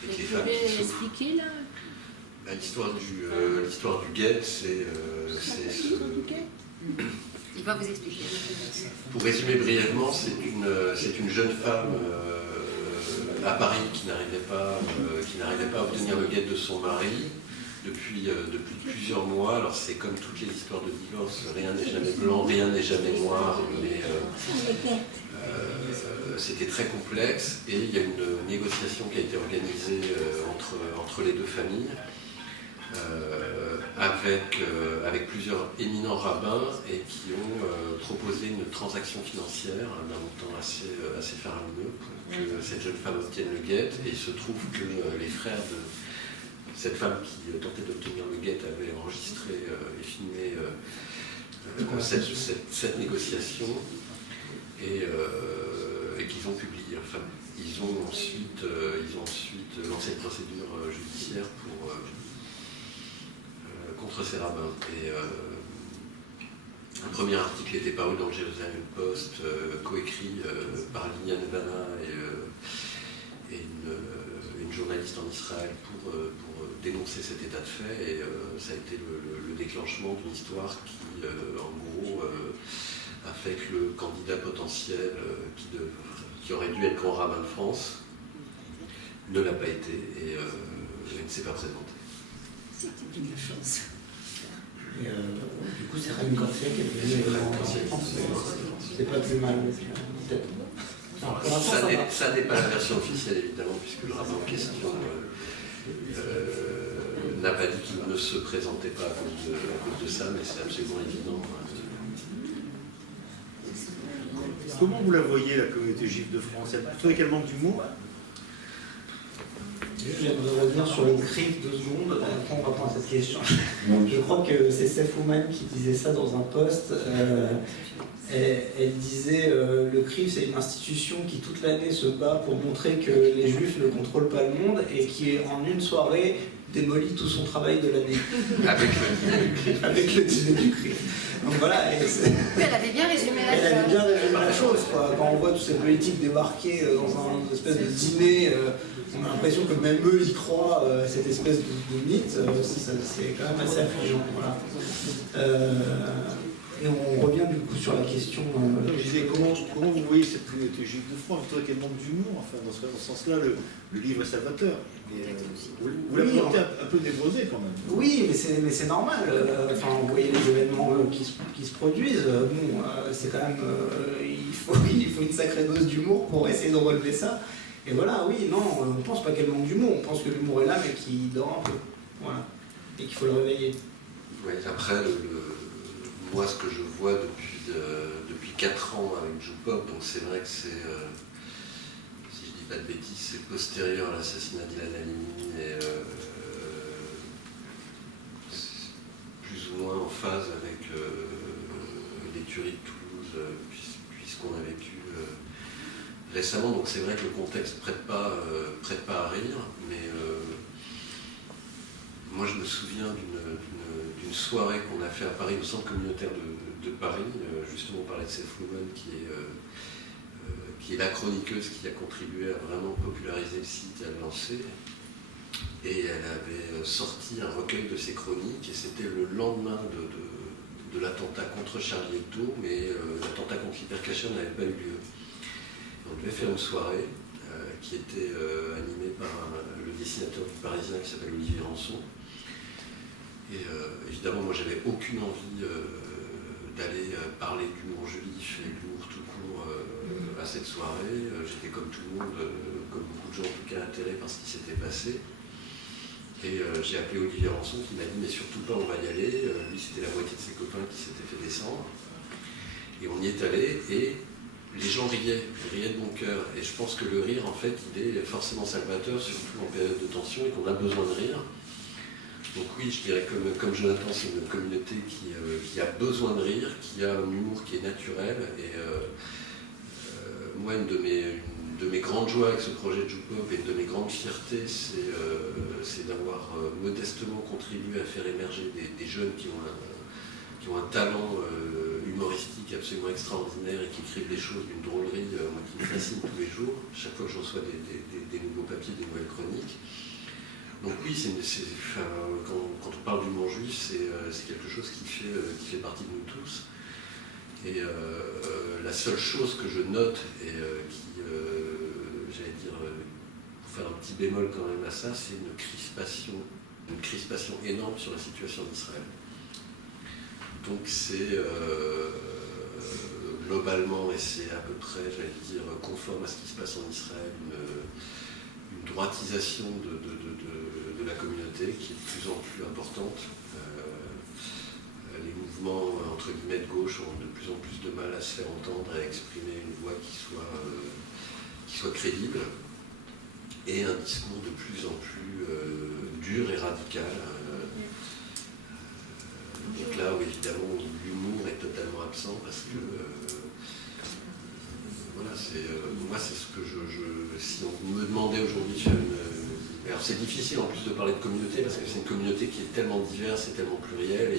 les femmes qui souffrent... Expliquer là. L'histoire du guet, c'est Il va vous expliquer. Pour résumer brièvement, c'est une jeune femme à Paris qui n'arrivait pas à obtenir le guet de son mari depuis plusieurs mois. Alors c'est comme toutes les histoires de divorce, rien n'est jamais blanc, rien n'est jamais noir, mais c'était très complexe et il y a une négociation qui a été organisée entre les deux familles. Avec plusieurs éminents rabbins et qui ont proposé une transaction financière d'un montant assez faramineux pour que cette jeune femme obtienne le guet. Et il se trouve que les frères de cette femme qui tentait d'obtenir le guet avaient enregistré et filmé cette négociation et qu'ils ont publié. Enfin, ils ont ensuite lancé une procédure judiciaire contre ces rabbins. Et un premier article était paru dans le Jerusalem Post, coécrit par Linia Nevana et une journaliste en Israël pour dénoncer cet état de fait. Et ça a été le déclenchement d'une histoire qui, en gros, a fait que le candidat potentiel qui aurait dû être grand rabbin de France ne l'a pas été et ne s'est pas présenté. C'était une chance. Et, du coup, c'est Rémi Corsier qui est venu en France. C'est pas plus mal, peut-être. Ça n'est pas la version officielle, évidemment, puisque le rabbin en question n'a pas dit qu'il ne se présentait pas à cause de ça, mais c'est absolument évident. Comment vous la voyez, la communauté juive de France? Vous trouvez qu'elle manque d'humour? J'aimerais revenir sur le CRIF 2 secondes, après on répond à cette question. Je crois que c'est Seth Ouman qui disait ça dans un post. Elle disait le CRIF c'est une institution qui toute l'année se bat pour montrer que les juifs ne contrôlent pas le monde et qui en une soirée démolit tout son travail de l'année. Avec le dîner du CRIF. Donc voilà. Elle avait bien résumé la chose. Elle avait bien résumé la chose, quoi. Quand on voit tous ces politiques débarquer dans une espèce de dîner, on a l'impression que même eux y croient, cette espèce de mythe, c'est quand même assez affligeant. Voilà. Et on revient du coup sur la question. Je disais, comment vous voyez cette communauté juive de France? Vous trouvez qu'elle manque d'humour? Enfin, dans ce sens-là, le livre est salvateur. Vous la portez un peu névrosée quand même. Oui, mais c'est normal. Enfin, vous voyez les événements qui se produisent. Bon, c'est quand même. Il faut une sacrée dose d'humour pour essayer de relever ça. Et voilà, oui, non, on pense pas qu'elle manque d'humour, on pense que l'humour est là, mais qu'il dort un peu. Voilà. Et qu'il faut le réveiller. Oui, après, moi, ce que je vois depuis 4 ans avec Jupop, donc c'est vrai que c'est, si je dis pas de bêtises, c'est postérieur à l'assassinat d'Ilan Halimi et plus ou moins en phase avec les tueries de Toulouse, puisqu'on a vécu récemment. Donc c'est vrai que le contexte prête pas à rire, mais moi je me souviens d'une soirée qu'on a fait à Paris, au centre communautaire de Paris. Justement, on parlait de Seth Luman, qui est la chroniqueuse qui a contribué à vraiment populariser le site et à le lancer. Et elle avait sorti un recueil de ses chroniques, et c'était le lendemain de l'attentat contre Charlie Hebdo, mais l'attentat contre l'Hypercacher n'avait pas eu lieu. Et on devait faire une soirée qui était animée par le dessinateur du Parisien qui s'appelle Olivier Rançon. Et évidemment, moi, j'avais aucune envie d'aller parler d'humour juif et d'humour tout court à cette soirée. J'étais comme tout le monde, comme beaucoup de gens en tout cas, atterrés par ce qui s'était passé. Et j'ai appelé Olivier Rançon qui m'a dit mais surtout pas, on va y aller. Lui, c'était la moitié de ses copains qui s'étaient fait descendre. Et on y est allé et les gens riaient de bon cœur. Et je pense que le rire, en fait, il est forcément salvateur, surtout en période de tension, et qu'on a besoin de rire. Donc oui, je dirais comme Jonathan, c'est une communauté qui a besoin de rire, qui a un humour qui est naturel. Et moi, une de mes grandes joies avec ce projet de Jupop et une de mes grandes fiertés, c'est d'avoir modestement contribué à faire émerger des jeunes qui ont un talent humoristique absolument extraordinaire et qui écrivent des choses d'une drôlerie moi, qui me fascine tous les jours, chaque fois que je reçois des nouveaux papiers, des nouvelles chroniques. Donc oui, quand on parle d'humour juif, c'est quelque chose qui fait partie de nous tous. Et la seule chose que je note et j'allais dire, pour faire un petit bémol quand même à ça, c'est une crispation énorme sur la situation d'Israël. Donc c'est globalement, et c'est à peu près, j'allais dire, conforme à ce qui se passe en Israël, une droitisation de la communauté qui est de plus en plus importante. Les mouvements entre guillemets de gauche ont de plus en plus de mal à se faire entendre et à exprimer une voix qui soit crédible, et un discours de plus en plus dur et radical. Donc là où évidemment l'humour est totalement absent parce que voilà, moi c'est ce que si on me demandait aujourd'hui de faire alors c'est difficile en plus de parler de communauté parce que c'est une communauté qui est tellement diverse et tellement plurielle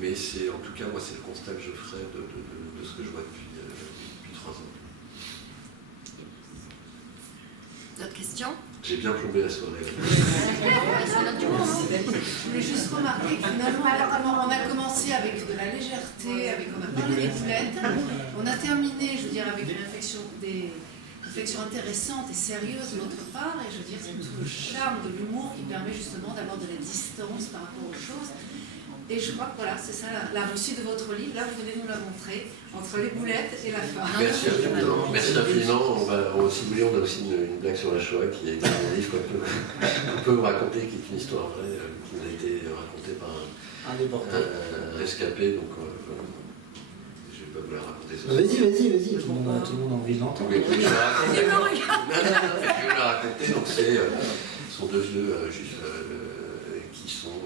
mais c'est en tout cas moi c'est le constat que je ferai de ce que je vois depuis 3 ans. D'autres questions? J'ai bien plombé la soirée. Je voulais juste remarquer que finalement, on a commencé avec de la légèreté, on a parlé des boulettes, on a terminé, je veux dire, avec des réflexions intéressantes et sérieuses de notre part, et je veux dire, c'est tout le charme de l'humour qui permet justement d'avoir de la distance par rapport aux choses. Et je crois que voilà, c'est ça la réussite de votre livre. Là, vous venez nous la montrer, entre les boulettes et la fin. Merci infiniment. Merci infiniment. Si vous voulez, on a aussi une blague sur la Shoah qui a été dans le livre, qu'on peut vous raconter, qui est une histoire vraie, qui nous a été racontée par un rescapé. Donc, je ne vais pas vous la raconter. Vas-y. Tout le monde a envie de l'entendre. Oui, je vais la raconter. Donc, ce sont 2 vieux juifs qui sont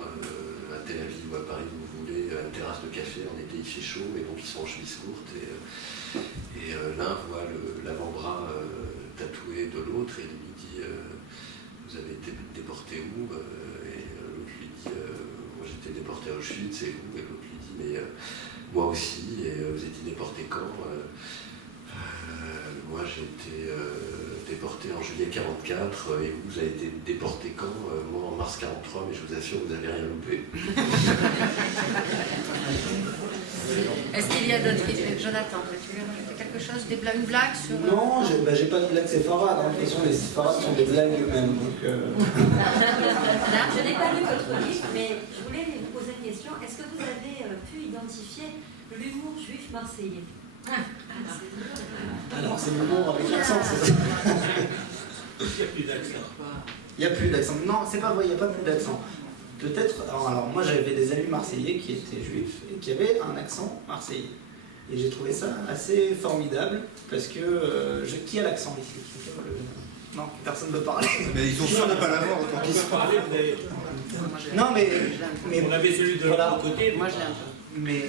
à Tel Aviv ou à Paris, où vous voulez, à une terrasse de café, en été il fait chaud, et donc ils sont en chemise courte, et l'un voit l'avant-bras tatoué de l'autre, et il lui dit vous avez été déporté où? Et l'autre lui dit moi j'étais déporté à Auschwitz, et où? Et l'autre lui dit mais moi aussi, et vous étiez déporté quand? Moi j'ai été déporté en juillet 44, et vous avez été déporté quand? Moi en mars 43, mais je vous assure, vous n'avez rien loupé. Est-ce qu'il y a d'autres questions? Jonathan, tu veux rajouter quelque chose? Une blague sur... Non, j'ai pas de blague séfarade. De toute façon, les séfarades sont des blagues eux-mêmes. Je n'ai pas lu votre livre, mais je voulais vous poser une question. Est-ce que vous avez pu identifier l'humour juif marseillais? Alors, c'est l'humour avec l'accent, c'est ça? Il n'y a plus d'accent. Il n'y a plus d'accent. Non, c'est pas vrai, il n'y a pas plus d'accent. Peut-être. Alors, moi, j'avais des amis marseillais qui étaient juifs et qui avaient un accent marseillais. Et j'ai trouvé ça assez formidable parce que. Qui a l'accent ici? Non, personne ne veut parler. Mais ils sont sûrs de ne pas l'avoir autant qu'ils sont. Non, mais. On avait celui de voilà. l'autre côté. Moi, je l'ai un peu. Mais.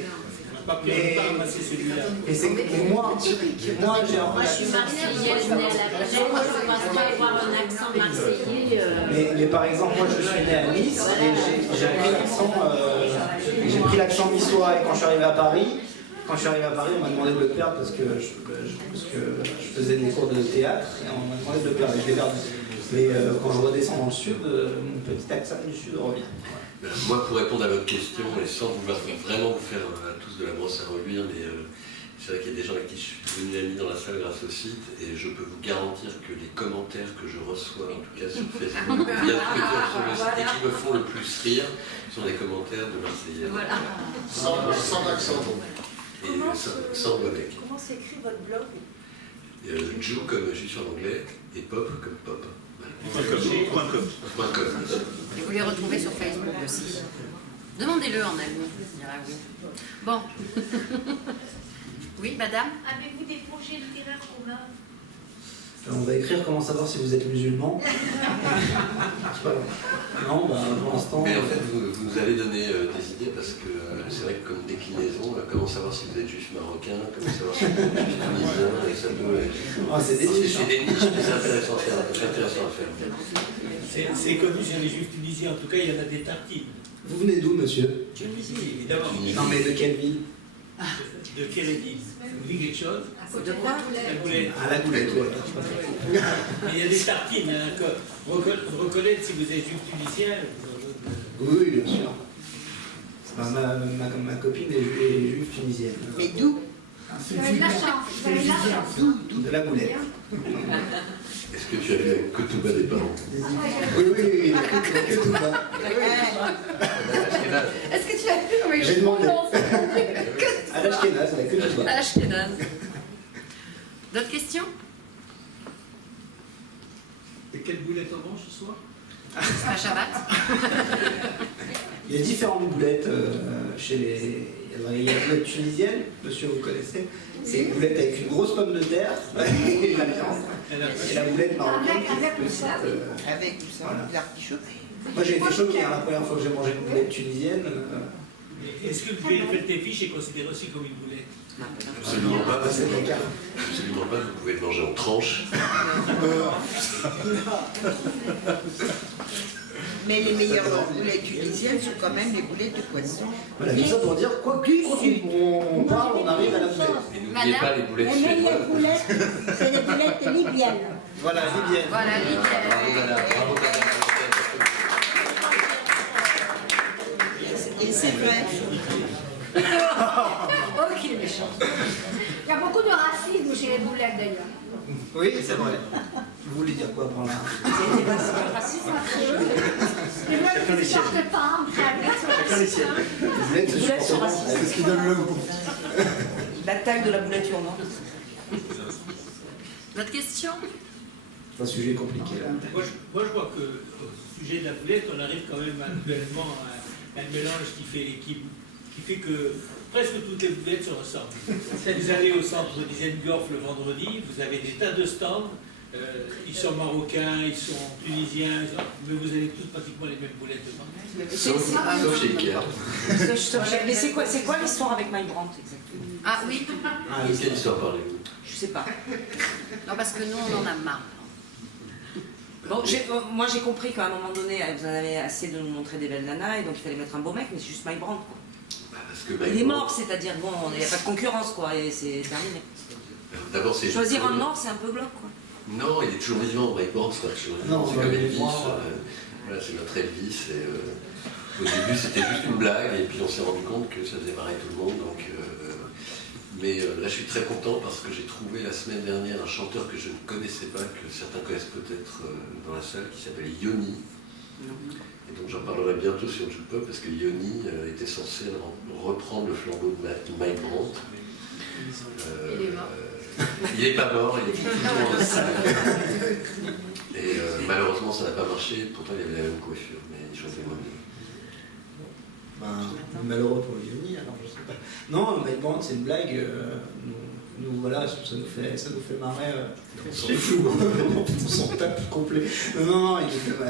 Pas pu ramasser celui-là. Mais moi, j'ai un peu Moi, je suis marseillaise, née à la Villette. Moi, je pense pas avoir un accent marseillais. mais par exemple, moi je suis né à Nice et j'ai pris l'accent niçois et quand je suis arrivé à Paris, on m'a demandé de le perdre parce que je faisais des cours de théâtre et on m'a demandé de le perdre. Et je l'ai perdu. Mais quand je redescends dans le sud, mon petit accent du sud revient. Moi, pour répondre à votre question, et sans vouloir vraiment vous faire à tous de la brosse à reluire, mais c'est vrai qu'il y a des gens avec qui je suis devenu ami dans la salle grâce au site, et je peux vous garantir que les commentaires que je reçois, en tout cas sur Facebook, bien Twitter, sur le site, et qui me font le plus rire, sont les commentaires de Marseillais. Voilà. Sans accent, donc. Et sans avec. Comment s'écrit votre blog? Jew comme juif en anglais, et pop comme pop. .com. Et vous les retrouvez sur Facebook aussi. Demandez-le en allemand, il dira oui. Bon. Oui, madame? Avez-vous des projets littéraires communs? On va écrire comment savoir si vous êtes musulman. C'est pas grave. Non, bah, pour l'instant. Mais en fait, vous nous avez donné des idées parce que c'est vrai que comme déclinaison, comment savoir si vous êtes juif marocain, comment savoir si vous êtes juif tunisien, et ça peut. C'est des niches. C'est des niches, mais c'est intéressant à faire. C'est connu chez les juifs tunisiens, en tout cas, il y en a des tartines. Vous venez d'où, monsieur? Tunisie, évidemment. Non, mais de quelle ville? De Kérédie. Vous dites quelque chose? De quoi? La Goulette. À la Goulette, ouais. Mais il y a des tartines, hein, reconnaître si vous êtes juif tunisien. Oui, bien sûr. Ma copine est juive tunisienne. Mais d'où? Vous avez de la chance. Vous avez de la chance. De la Goulette. Est-ce que tu as vu la Ketouba des parents? Oui, la Ketouba. Est-ce que tu as vu comment J'ai demandé. je À l'Ashkénaz, la Ketouba. À l'Ashkénaz. D'autres questions? Et quelle boulette on mange ce soir? C'est pas Shabbat. Il y a différentes boulettes chez les. Il y a la boulette tunisienne, monsieur, vous connaissez. C'est une boulette avec une grosse pomme de terre et la viande. Et la boulette marocaine. Avec tout ça, l'artichaut. Moi j'ai été choqué la première fois que j'ai mangé une boulette tunisienne. Est-ce que le fait tes fiches est considéré aussi comme une boulette? Absolument pas. Absolument pas, vous pouvez le manger en tranches. Mais les meilleures boulettes tunisiennes sont quand même les boulettes de poisson. Voilà, tout ça pour dire, quoi qu'on parle, on arrive à la boulette. Et n'oubliez pas les boulettes Les meilleures suédoises. boulettes, c'est les boulettes libyennes. Voilà, libyennes. Voilà, Bravo madame, bravo madame. Et c'est vrai. Oh, qu'il est méchant. Il y a beaucoup de racisme chez les boulettes d'ailleurs. Oui, c'est vrai. Vous voulez dire quoi par là? Racisme affreux. Les boulettes qui ne sortent pas, Chacun les siennes. Les boulettes se boulettes sont supportent. racistes. C'est ce qui donne le goût. La taille de la bouleture, non? D'autres questions? C'est un sujet compliqué là. Moi, je vois que au sujet de la boulette, on arrive quand même actuellement à un mélange qui fait que presque toutes les boulettes se ressemblent. Vous allez au centre d'Isengorf le vendredi, vous avez des tas de stands, ils sont marocains, ils sont tunisiens, mais vous avez tous pratiquement les mêmes boulettes devant. Sauf chez Ikea. Mais c'est quoi l'histoire avec My Brandt exactement? Ah oui? De quelle histoire parlez-vous? Je sais pas. Non, parce que nous, on en a marre. Bon, moi j'ai compris qu'à un moment donné, vous en avez assez de nous montrer des belles nanas, et donc il fallait mettre un beau mec, mais c'est juste My Brandt, quoi. Parce que Il est mort, c'est-à-dire, bon, il n'y a pas de concurrence, quoi, et c'est terminé. D'abord, c'est Choisir un mort, c'est un peu glauque, quoi. Non, il est toujours vivant, Mike Brandt, c'est toujours vivant. C'est comme Elvis. Voilà, c'est notre Elvis. Au début, c'était juste une blague, et puis on s'est rendu compte que ça faisait marrer tout le monde. Donc, mais là, je suis très content parce que j'ai trouvé la semaine dernière un chanteur que je ne connaissais pas, que certains connaissent peut-être dans la salle, qui s'appelle Yoni. Et donc j'en parlerai bientôt sur Jukepop parce que Yoni était censé reprendre le flambeau de Mike Brandt. Il est mort. Il n'est pas mort, il est toujours en salle. Et malheureusement, ça n'a pas marché. Pourtant, il avait la même coiffure, mais il chantait moins bien. Malheureux pour Yoni, alors je sais pas. Non, Mike Brandt, c'est une blague. Nous voilà, ça nous fait marrer. C'est fou, on s'en tape complet. Non,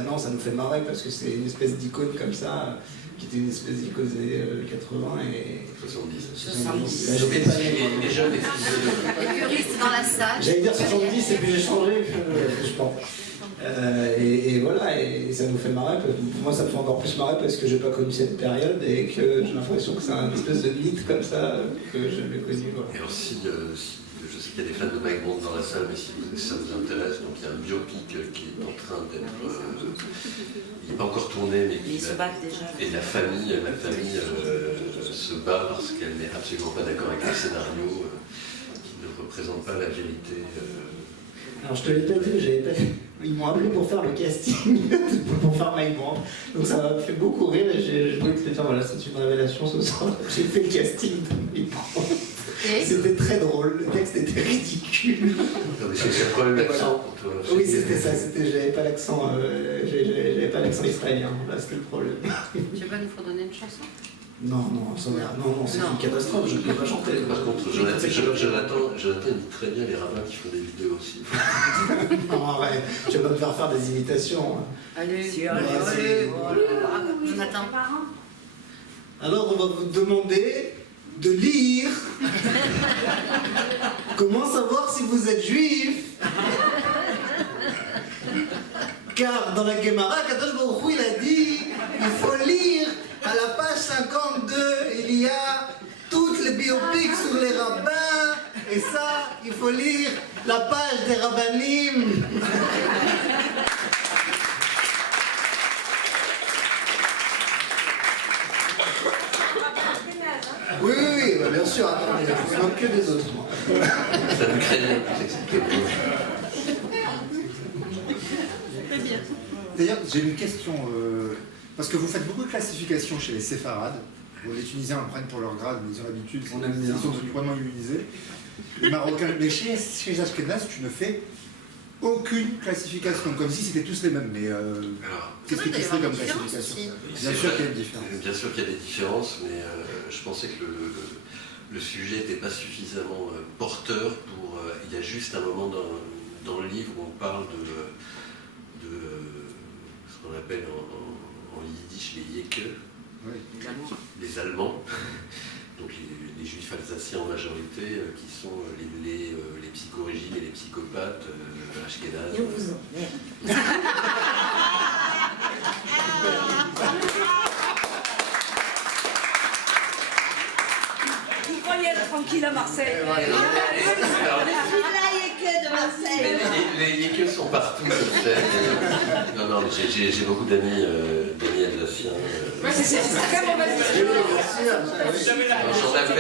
non, ça nous fait marrer parce que c'est une espèce d'icône comme ça, qui était une espèce d'icône des 80 et 70. Les jeunes, les puristes dans la salle. J'allais dire 70 et puis j'ai changé, je pense. Et voilà, et ça nous fait marrer. Pour moi, ça me fait encore plus marrer parce que j'ai pas connu cette période et que j'ai l'impression que c'est un espèce de mythe comme ça que j'avais connu. Voilà. Et alors, je sais qu'il y a des fans de Mike Brandt dans la salle, mais si ça vous intéresse, donc il y a un biopic qui est en train d'être. Il n'est pas encore tourné, mais ils se battent déjà. Et la famille se bat parce qu'elle n'est absolument pas d'accord avec le scénario, qui ne représente pas la vérité. Alors je te l'ai pas dit, ils m'ont appelé pour faire le casting, pour faire Mike Brandt. Donc ça m'a fait beaucoup rire et je voulais te dire, voilà, c'est une révélation ce soir. J'ai fait le casting de Mike Brandt. C'était très drôle, le texte était ridicule. C'est le problème d'accent pour toi. Oui, c'était ça, j'avais pas l'accent israélien, là c'était le problème. Tu vas nous redonner une chanson? Non, c'est une catastrophe, je ne peux pas chanter. Par contre, Jonathan imite très bien les rabbins qui font des vidéos aussi. Non, arrête, tu vas pas me faire faire des imitations. Allez, Jonathan. Alors, on va vous demander de lire. Comment savoir si vous êtes juif? Car dans la Gemara, Kadosh Baruch Hu, il a dit, il faut lire. À la page 52, il y a toutes les biopics sur les rabbins. Et ça, il faut lire la page des rabbanim. Oui, bah bien sûr, attendez, je ne que des autres. Moi. Ça me craignait plus expliquer. D'ailleurs, j'ai une question, parce que vous faites beaucoup de classifications chez les séfarades. Bon, les Tunisiens le prennent pour leur grade, mais ils ont l'habitude, ils sont complètement immunisés. Les Marocains, mais chez les Ashkénazes, tu ne fais aucune classification, comme si c'était tous les mêmes. Mais qu'est-ce que tu fais comme classification? Bien sûr qu'il y a des différences. Bien sûr qu'il y a des différences, mais je pensais que le sujet n'était pas suffisamment porteur pour... il y a juste un moment dans le livre où on parle de ce qu'on appelle en yiddish les Yeke, les Allemands, donc les Juifs alsaciens en majorité, qui sont les psychorégimes et les psychopathes ashkénazes. Vous croyez être tranquille à Marseille? Les Yeke sont partout. Non, j'ai beaucoup d'amis alsaciens. C'est très mauvaise J'en avais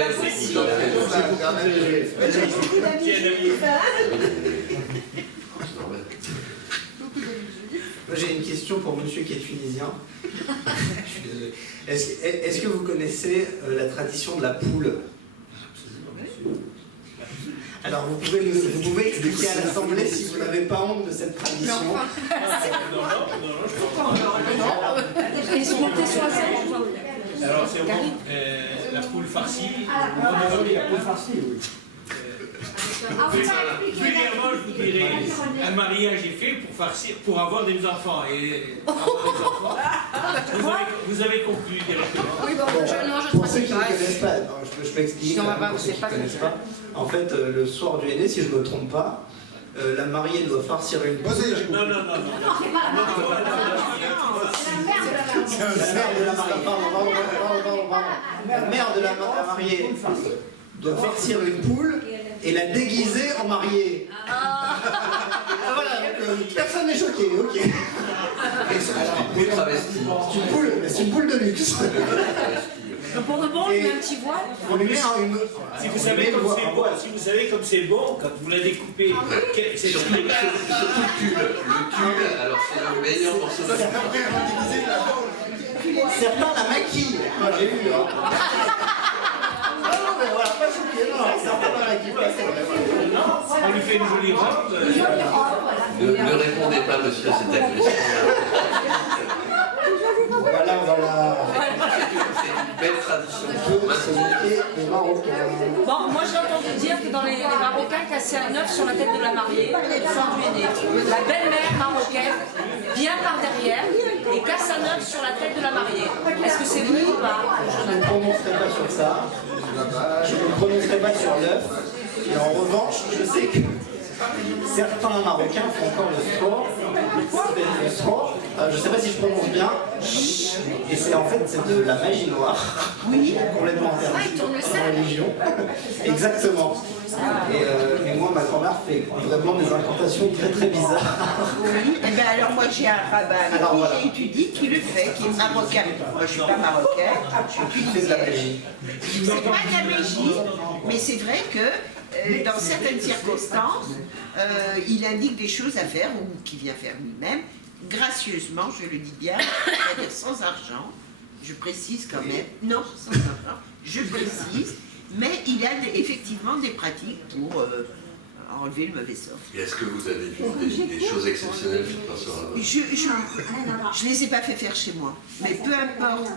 Moi j'ai une question pour monsieur qui est tunisien. Je suis désolé. Est-ce que vous connaissez la tradition de la poule? Alors vous pouvez expliquer à l'Assemblée si vous n'avez pas honte de cette tradition. Ils sont montés sur la scène. Alors c'est bon, la poule farcie. La poule farcie, oui. Vulgairement, je vous dirais, un mariage est fait pour avoir des enfants. Et avoir des enfants, vous avez conclu directement. Oui, bon, pour ceux qui ne connaissent pas, je peux expliquer pour ceux qui ne connaissent pas. En fait, le soir du aîné, si je ne me trompe pas, la mariée doit farcir une poule. Non. La mère de la mariée, pardon. La mère de la mariée doit farcir une poule et la déguiser en mariée. Voilà, personne n'est choqué, ok. C'est une poule de luxe. Pour de bon, on lui met un petit voile. On lui met une... Si vous savez comme c'est bon, quand vous la découpez, c'est surtout le tulle. Alors c'est le meilleur morceau de Certains la maquillent, moi j'ai vu. Non, mais voilà, pas choqué, non. certains dans l'équipe, ouais, c'est vrai. On lui fait une jolie robe. Ne répondez pas, monsieur, à cette agression. Voilà. C'est une belle tradition. Bon, moi j'ai entendu dire que dans les Marocains cassaient un œuf sur la tête de la mariée sans lui aider. La belle-mère marocaine vient par derrière et casse un œuf sur la tête de la mariée. Est-ce que c'est vrai ou pas? Je ne me prononcerai pas sur ça. Je ne me prononcerai pas sur l'œuf. Et en revanche, je sais que certains Marocains font encore le sport. Je ne sais pas si je prononce bien. Et c'est en fait de la magie noire. Oui. Complètement interdite dans la religion. Exactement. Et moi, ma grand-mère fait vraiment des incantations très très bizarres. Oui, et bien alors moi j'ai un rabbin que j'ai étudié qui le fait, qui est marocain. Moi je suis pas marocain, je suis de la magie. C'est pas de la magie, mais c'est vrai que dans certaines circonstances, il indique des choses à faire ou qu'il vient faire lui-même, gracieusement, je le dis bien, c'est-à-dire sans argent. Je précise quand même, non, sans argent, je précise. Mais il y a effectivement des pratiques pour enlever le mauvais sort. Et est-ce que vous avez vu des choses exceptionnelles faites par ce rabbin? Je ne les ai pas fait faire chez moi. Mais peu importe,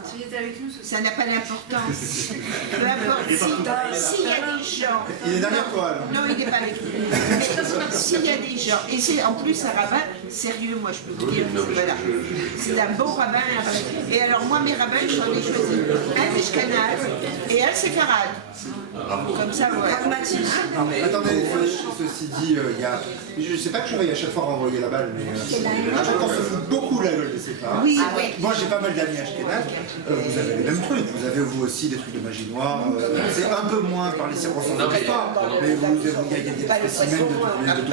ça n'a pas d'importance. Peu importe, s'il y a des gens... Il est derrière toi alors. Non, il n'est pas avec nous. Mais s'il y a des gens... Et c'est en plus un rabbin sérieux, moi je peux vous dire. Voilà. C'est un bon rabbin. Et alors moi, mes rabbins, j'en ai choisi un Ashkenaz et un séfarade. Comme ça, ouais. Non, mais attendez, ceci dit, il y a. Je sais pas que je vais à chaque fois renvoyer la balle, mais on se fout beaucoup de la gueule de ces parents. Oui, moi j'ai pas mal d'amis ashkénazes, vous avez les mêmes trucs, vous avez vous aussi des trucs de magie noire, c'est un peu moins par les circonstances de l'histoire, mais vous, il y a des spécimens de tout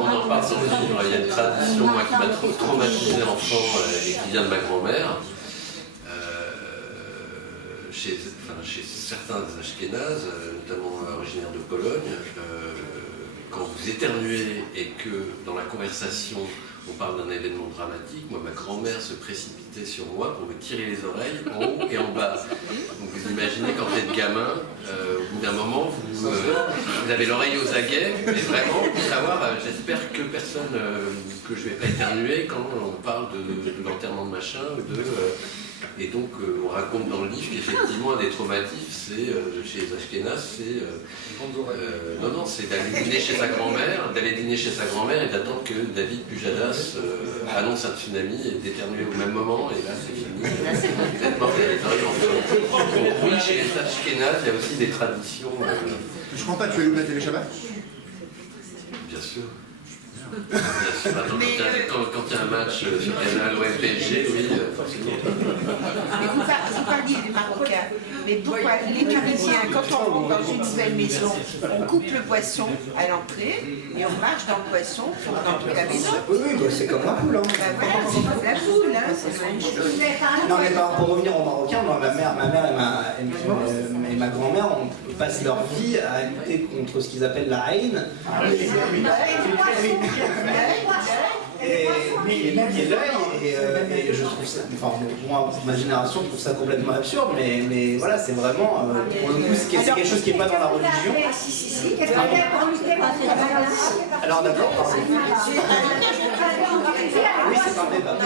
On en parle sans livre, il y a une tradition moi, qui m'a traumatisé enfant et qui vient de ma grand-mère. Chez certains Ashkénazes, notamment originaires de Pologne, quand vous éternuez et que dans la conversation on parle d'un événement dramatique, moi ma grand-mère se précipitait sur moi pour me tirer les oreilles en haut et en bas. Donc vous imaginez quand vous êtes gamin, au bout d'un moment vous avez l'oreille aux aguets, et vraiment pour savoir, j'espère que personne, que je ne vais pas éternuer quand on parle de l'enterrement de machin ou de... Et donc, on raconte dans le livre qu'effectivement, un des traumatismes, c'est, chez les Ashkénazes, c'est c'est d'aller dîner chez sa grand-mère, et d'attendre que David Pujadas annonce un tsunami et d'éternuer au même moment, et là, c'est fini. Vous êtes mort, les oreilles en feu. Donc, oui, chez les Ashkénazes, il y a aussi des traditions... Je comprends pas, tu es allé au Shabbat? Bien sûr. Quand il y a un match sur Canal OM PSG, oui, forcément. Mais vous parliez des Marocains, mais pourquoi les Parisiens, quand on rentre dans une nouvelle maison, on coupe le poisson à l'entrée et on marche dans le poisson pour rentrer la maison? Oui, c'est comme la poule. C'est comme la poule, c'est la même chose. Non, mais pour revenir aux Marocains, moi, ma mère et ma grand-mère passent leur vie à lutter contre ce qu'ils appellent la haine. Et l'œil, et je trouve ça, enfin moi, ma génération trouve ça complètement absurde, mais voilà, c'est vraiment, pour le coup, c'est quelque chose qui n'est pas dans la religion. Alors d'accord, pardon. Oui, c'est un débat.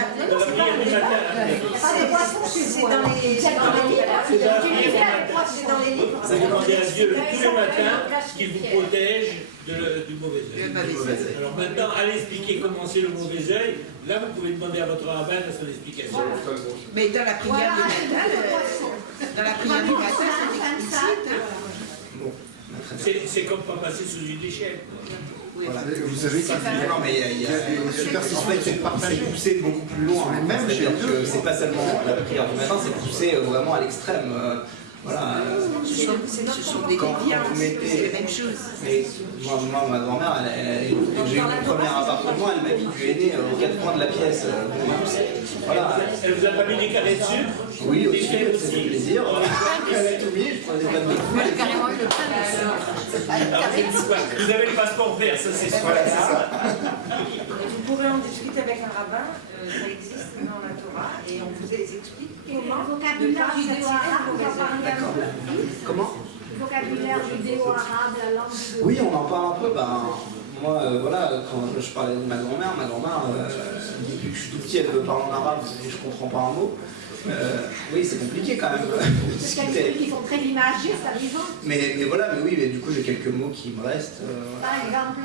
Vous demandez à Dieu tous les matins qu'il vous protège du mauvais œil. Alors maintenant, allez expliquer comment c'est le mauvais œil. Là, vous pouvez demander à votre rabbin son explication. Mais dans la prière du matin, c'est explicite. C'est comme pas passer sous une échelle. Voilà. Vous savez qu'il y a des superstitions, c'est poussé beaucoup plus loin. Même chez eux, c'est pas seulement la prière du matin, c'est poussé vraiment à l'extrême. Voilà. Ce sont des déviances, c'est la même chose. Mais moi, ma grand-mère, j'ai eu mon premier appartement, elle m'a dit tu es né aux quatre coins de la pièce. Voilà. Elle vous a pas mis des carrés dessus? Oui, aussi, ça fait plaisir. Elle a tout mis, je prenais des plates de fruits. Moi, j'ai carrément eu le plein de Vous avez le passeport vert, ça c'est sûr. Voilà, c'est ça. Vous pourrez en discuter avec un rabbin, ça existe dans la Torah, et on vous explique comment ne pas retirer le mauvais œil. D'accord. Comment? Il vocabulaire judéo-arabe, la langue de... Oui, on en parle un peu. Moi, voilà, quand je parlais de ma grand-mère, depuis que je suis tout petit, elle me parle en arabe et je comprends pas un mot. Oui, c'est compliqué quand même. C'est quelques trucs qui font très l'imagiste, à vivant. Mais voilà, mais du coup, j'ai quelques mots qui me restent. Par exemple.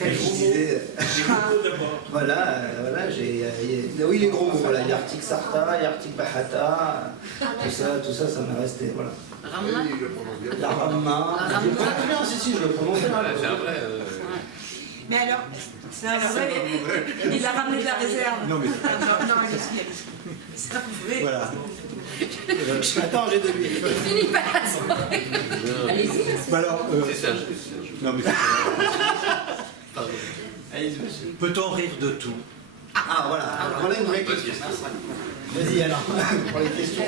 Je disais, voilà, oui, les gros mots, voilà, Yartik Sarta, Yartik Bahata, tout ça, ça m'est resté, voilà. La Ramma. Si, je le prononce. C'est un vrai. Mais alors, il a ramené de la réserve. Non, mais... non, allez-y. C'est vrai. Voilà. Attends, j'ai 2 minutes. Fini pas la soirée. Bah alors, C'est ça. non, mais... Pardon. Allez-y, monsieur. Peut-on rire de tout? Ah, voilà, voilà une vraie question. Vas-y, alors, pour les questions.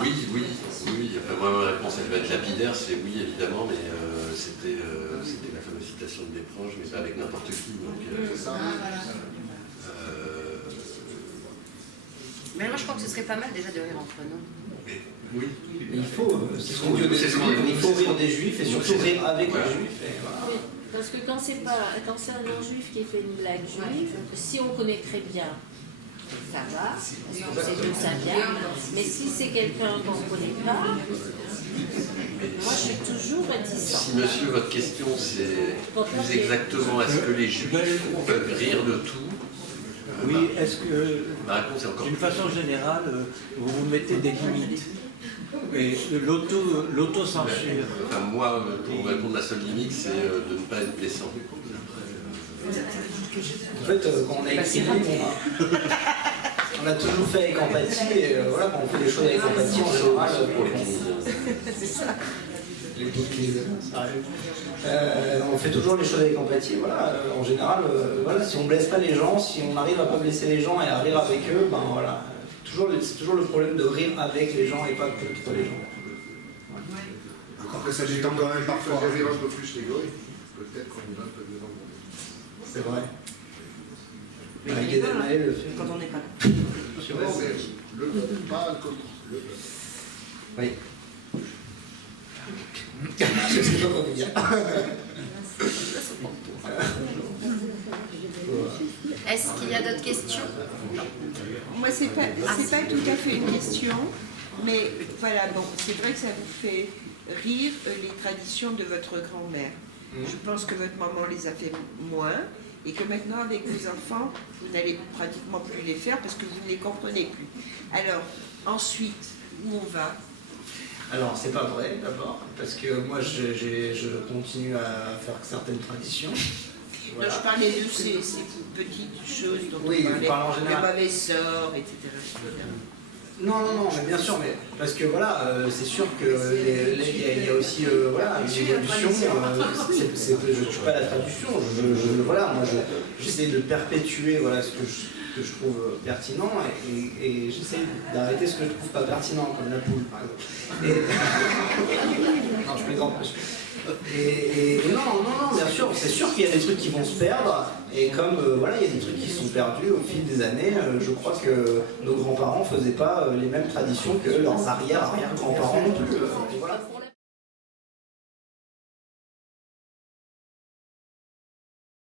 Oui. Enfin, moi, ma réponse, elle va être lapidaire, c'est oui, évidemment, mais c'était la fameuse citation de Desproges, mais pas avec n'importe qui. Donc, Mais moi, je crois que ce serait pas mal déjà de rire entre nous. Oui. Il faut, c'est ce qu'on dit au début, il faut rire des juifs et surtout rire avec les juifs. Oui, parce que quand c'est un non-juif qui fait une blague juive, si on connaît très bien, ça va, on sait d'où ça vient, mais si c'est quelqu'un qu'on ne connaît pas, moi je suis toujours réticente. Si monsieur, votre question c'est plus exactement est-ce que les juifs peuvent rire de tout? Oui, est-ce que, ma réponse est encore d'une façon générale, vous vous mettez des limites? Et l'auto-censure. Enfin, moi, pour répondre, la seule limite, c'est de ne pas être blessant. En fait, quand on a écrit, on a toujours fait avec empathie, et voilà, quand on fait les choses avec empathie, en général, pour les C'est ça. on fait toujours les choses avec empathie, voilà, en général, voilà, si on blesse pas les gens, si on arrive à pas blesser les gens et à rire avec eux, ben voilà, c'est toujours le problème de rire avec les gens et pas contre les gens. Encore que ça détend quand même parfois. Quand rire un peu plus les goy, peut-être qu'on est un peu devant le monde. C'est vrai. Le film. Quand on n'est pas là. C'est vrai, Le pas le contre. Oui. Je sais pas quoi vous dire. Est-ce qu'il y a d'autres questions? Moi, c'est pas tout à fait une question, mais voilà, bon, c'est vrai que ça vous fait rire les traditions de votre grand-mère. Je pense que votre maman les a fait moins, et que maintenant, avec vos enfants, vous n'allez pratiquement plus les faire parce que vous ne les comprenez plus. Alors, ensuite, où on va? Alors, c'est pas vrai, d'abord, parce que moi, je continue à faire certaines traditions. Voilà. Non, je parlais de ces petites choses dont oui, on parlait, en général. le mauvais sort, etc. Non, mais bien sûr, mais parce que voilà, c'est sûr qu'il y a aussi voilà, une évolution. Je ne tue pas la tradition. Voilà, moi, j'essaie de perpétuer voilà, ce que je trouve pertinent et j'essaie d'arrêter ce que je trouve pas pertinent, comme la poule, par exemple. Non, je plaisante, monsieur. Et non, bien sûr, c'est sûr qu'il y a des trucs qui vont se perdre, et comme voilà, il y a des trucs qui sont perdus au fil des années, je crois que nos grands-parents ne faisaient pas les mêmes traditions que leurs arrière-arrière-grands-parents non plus. Voilà.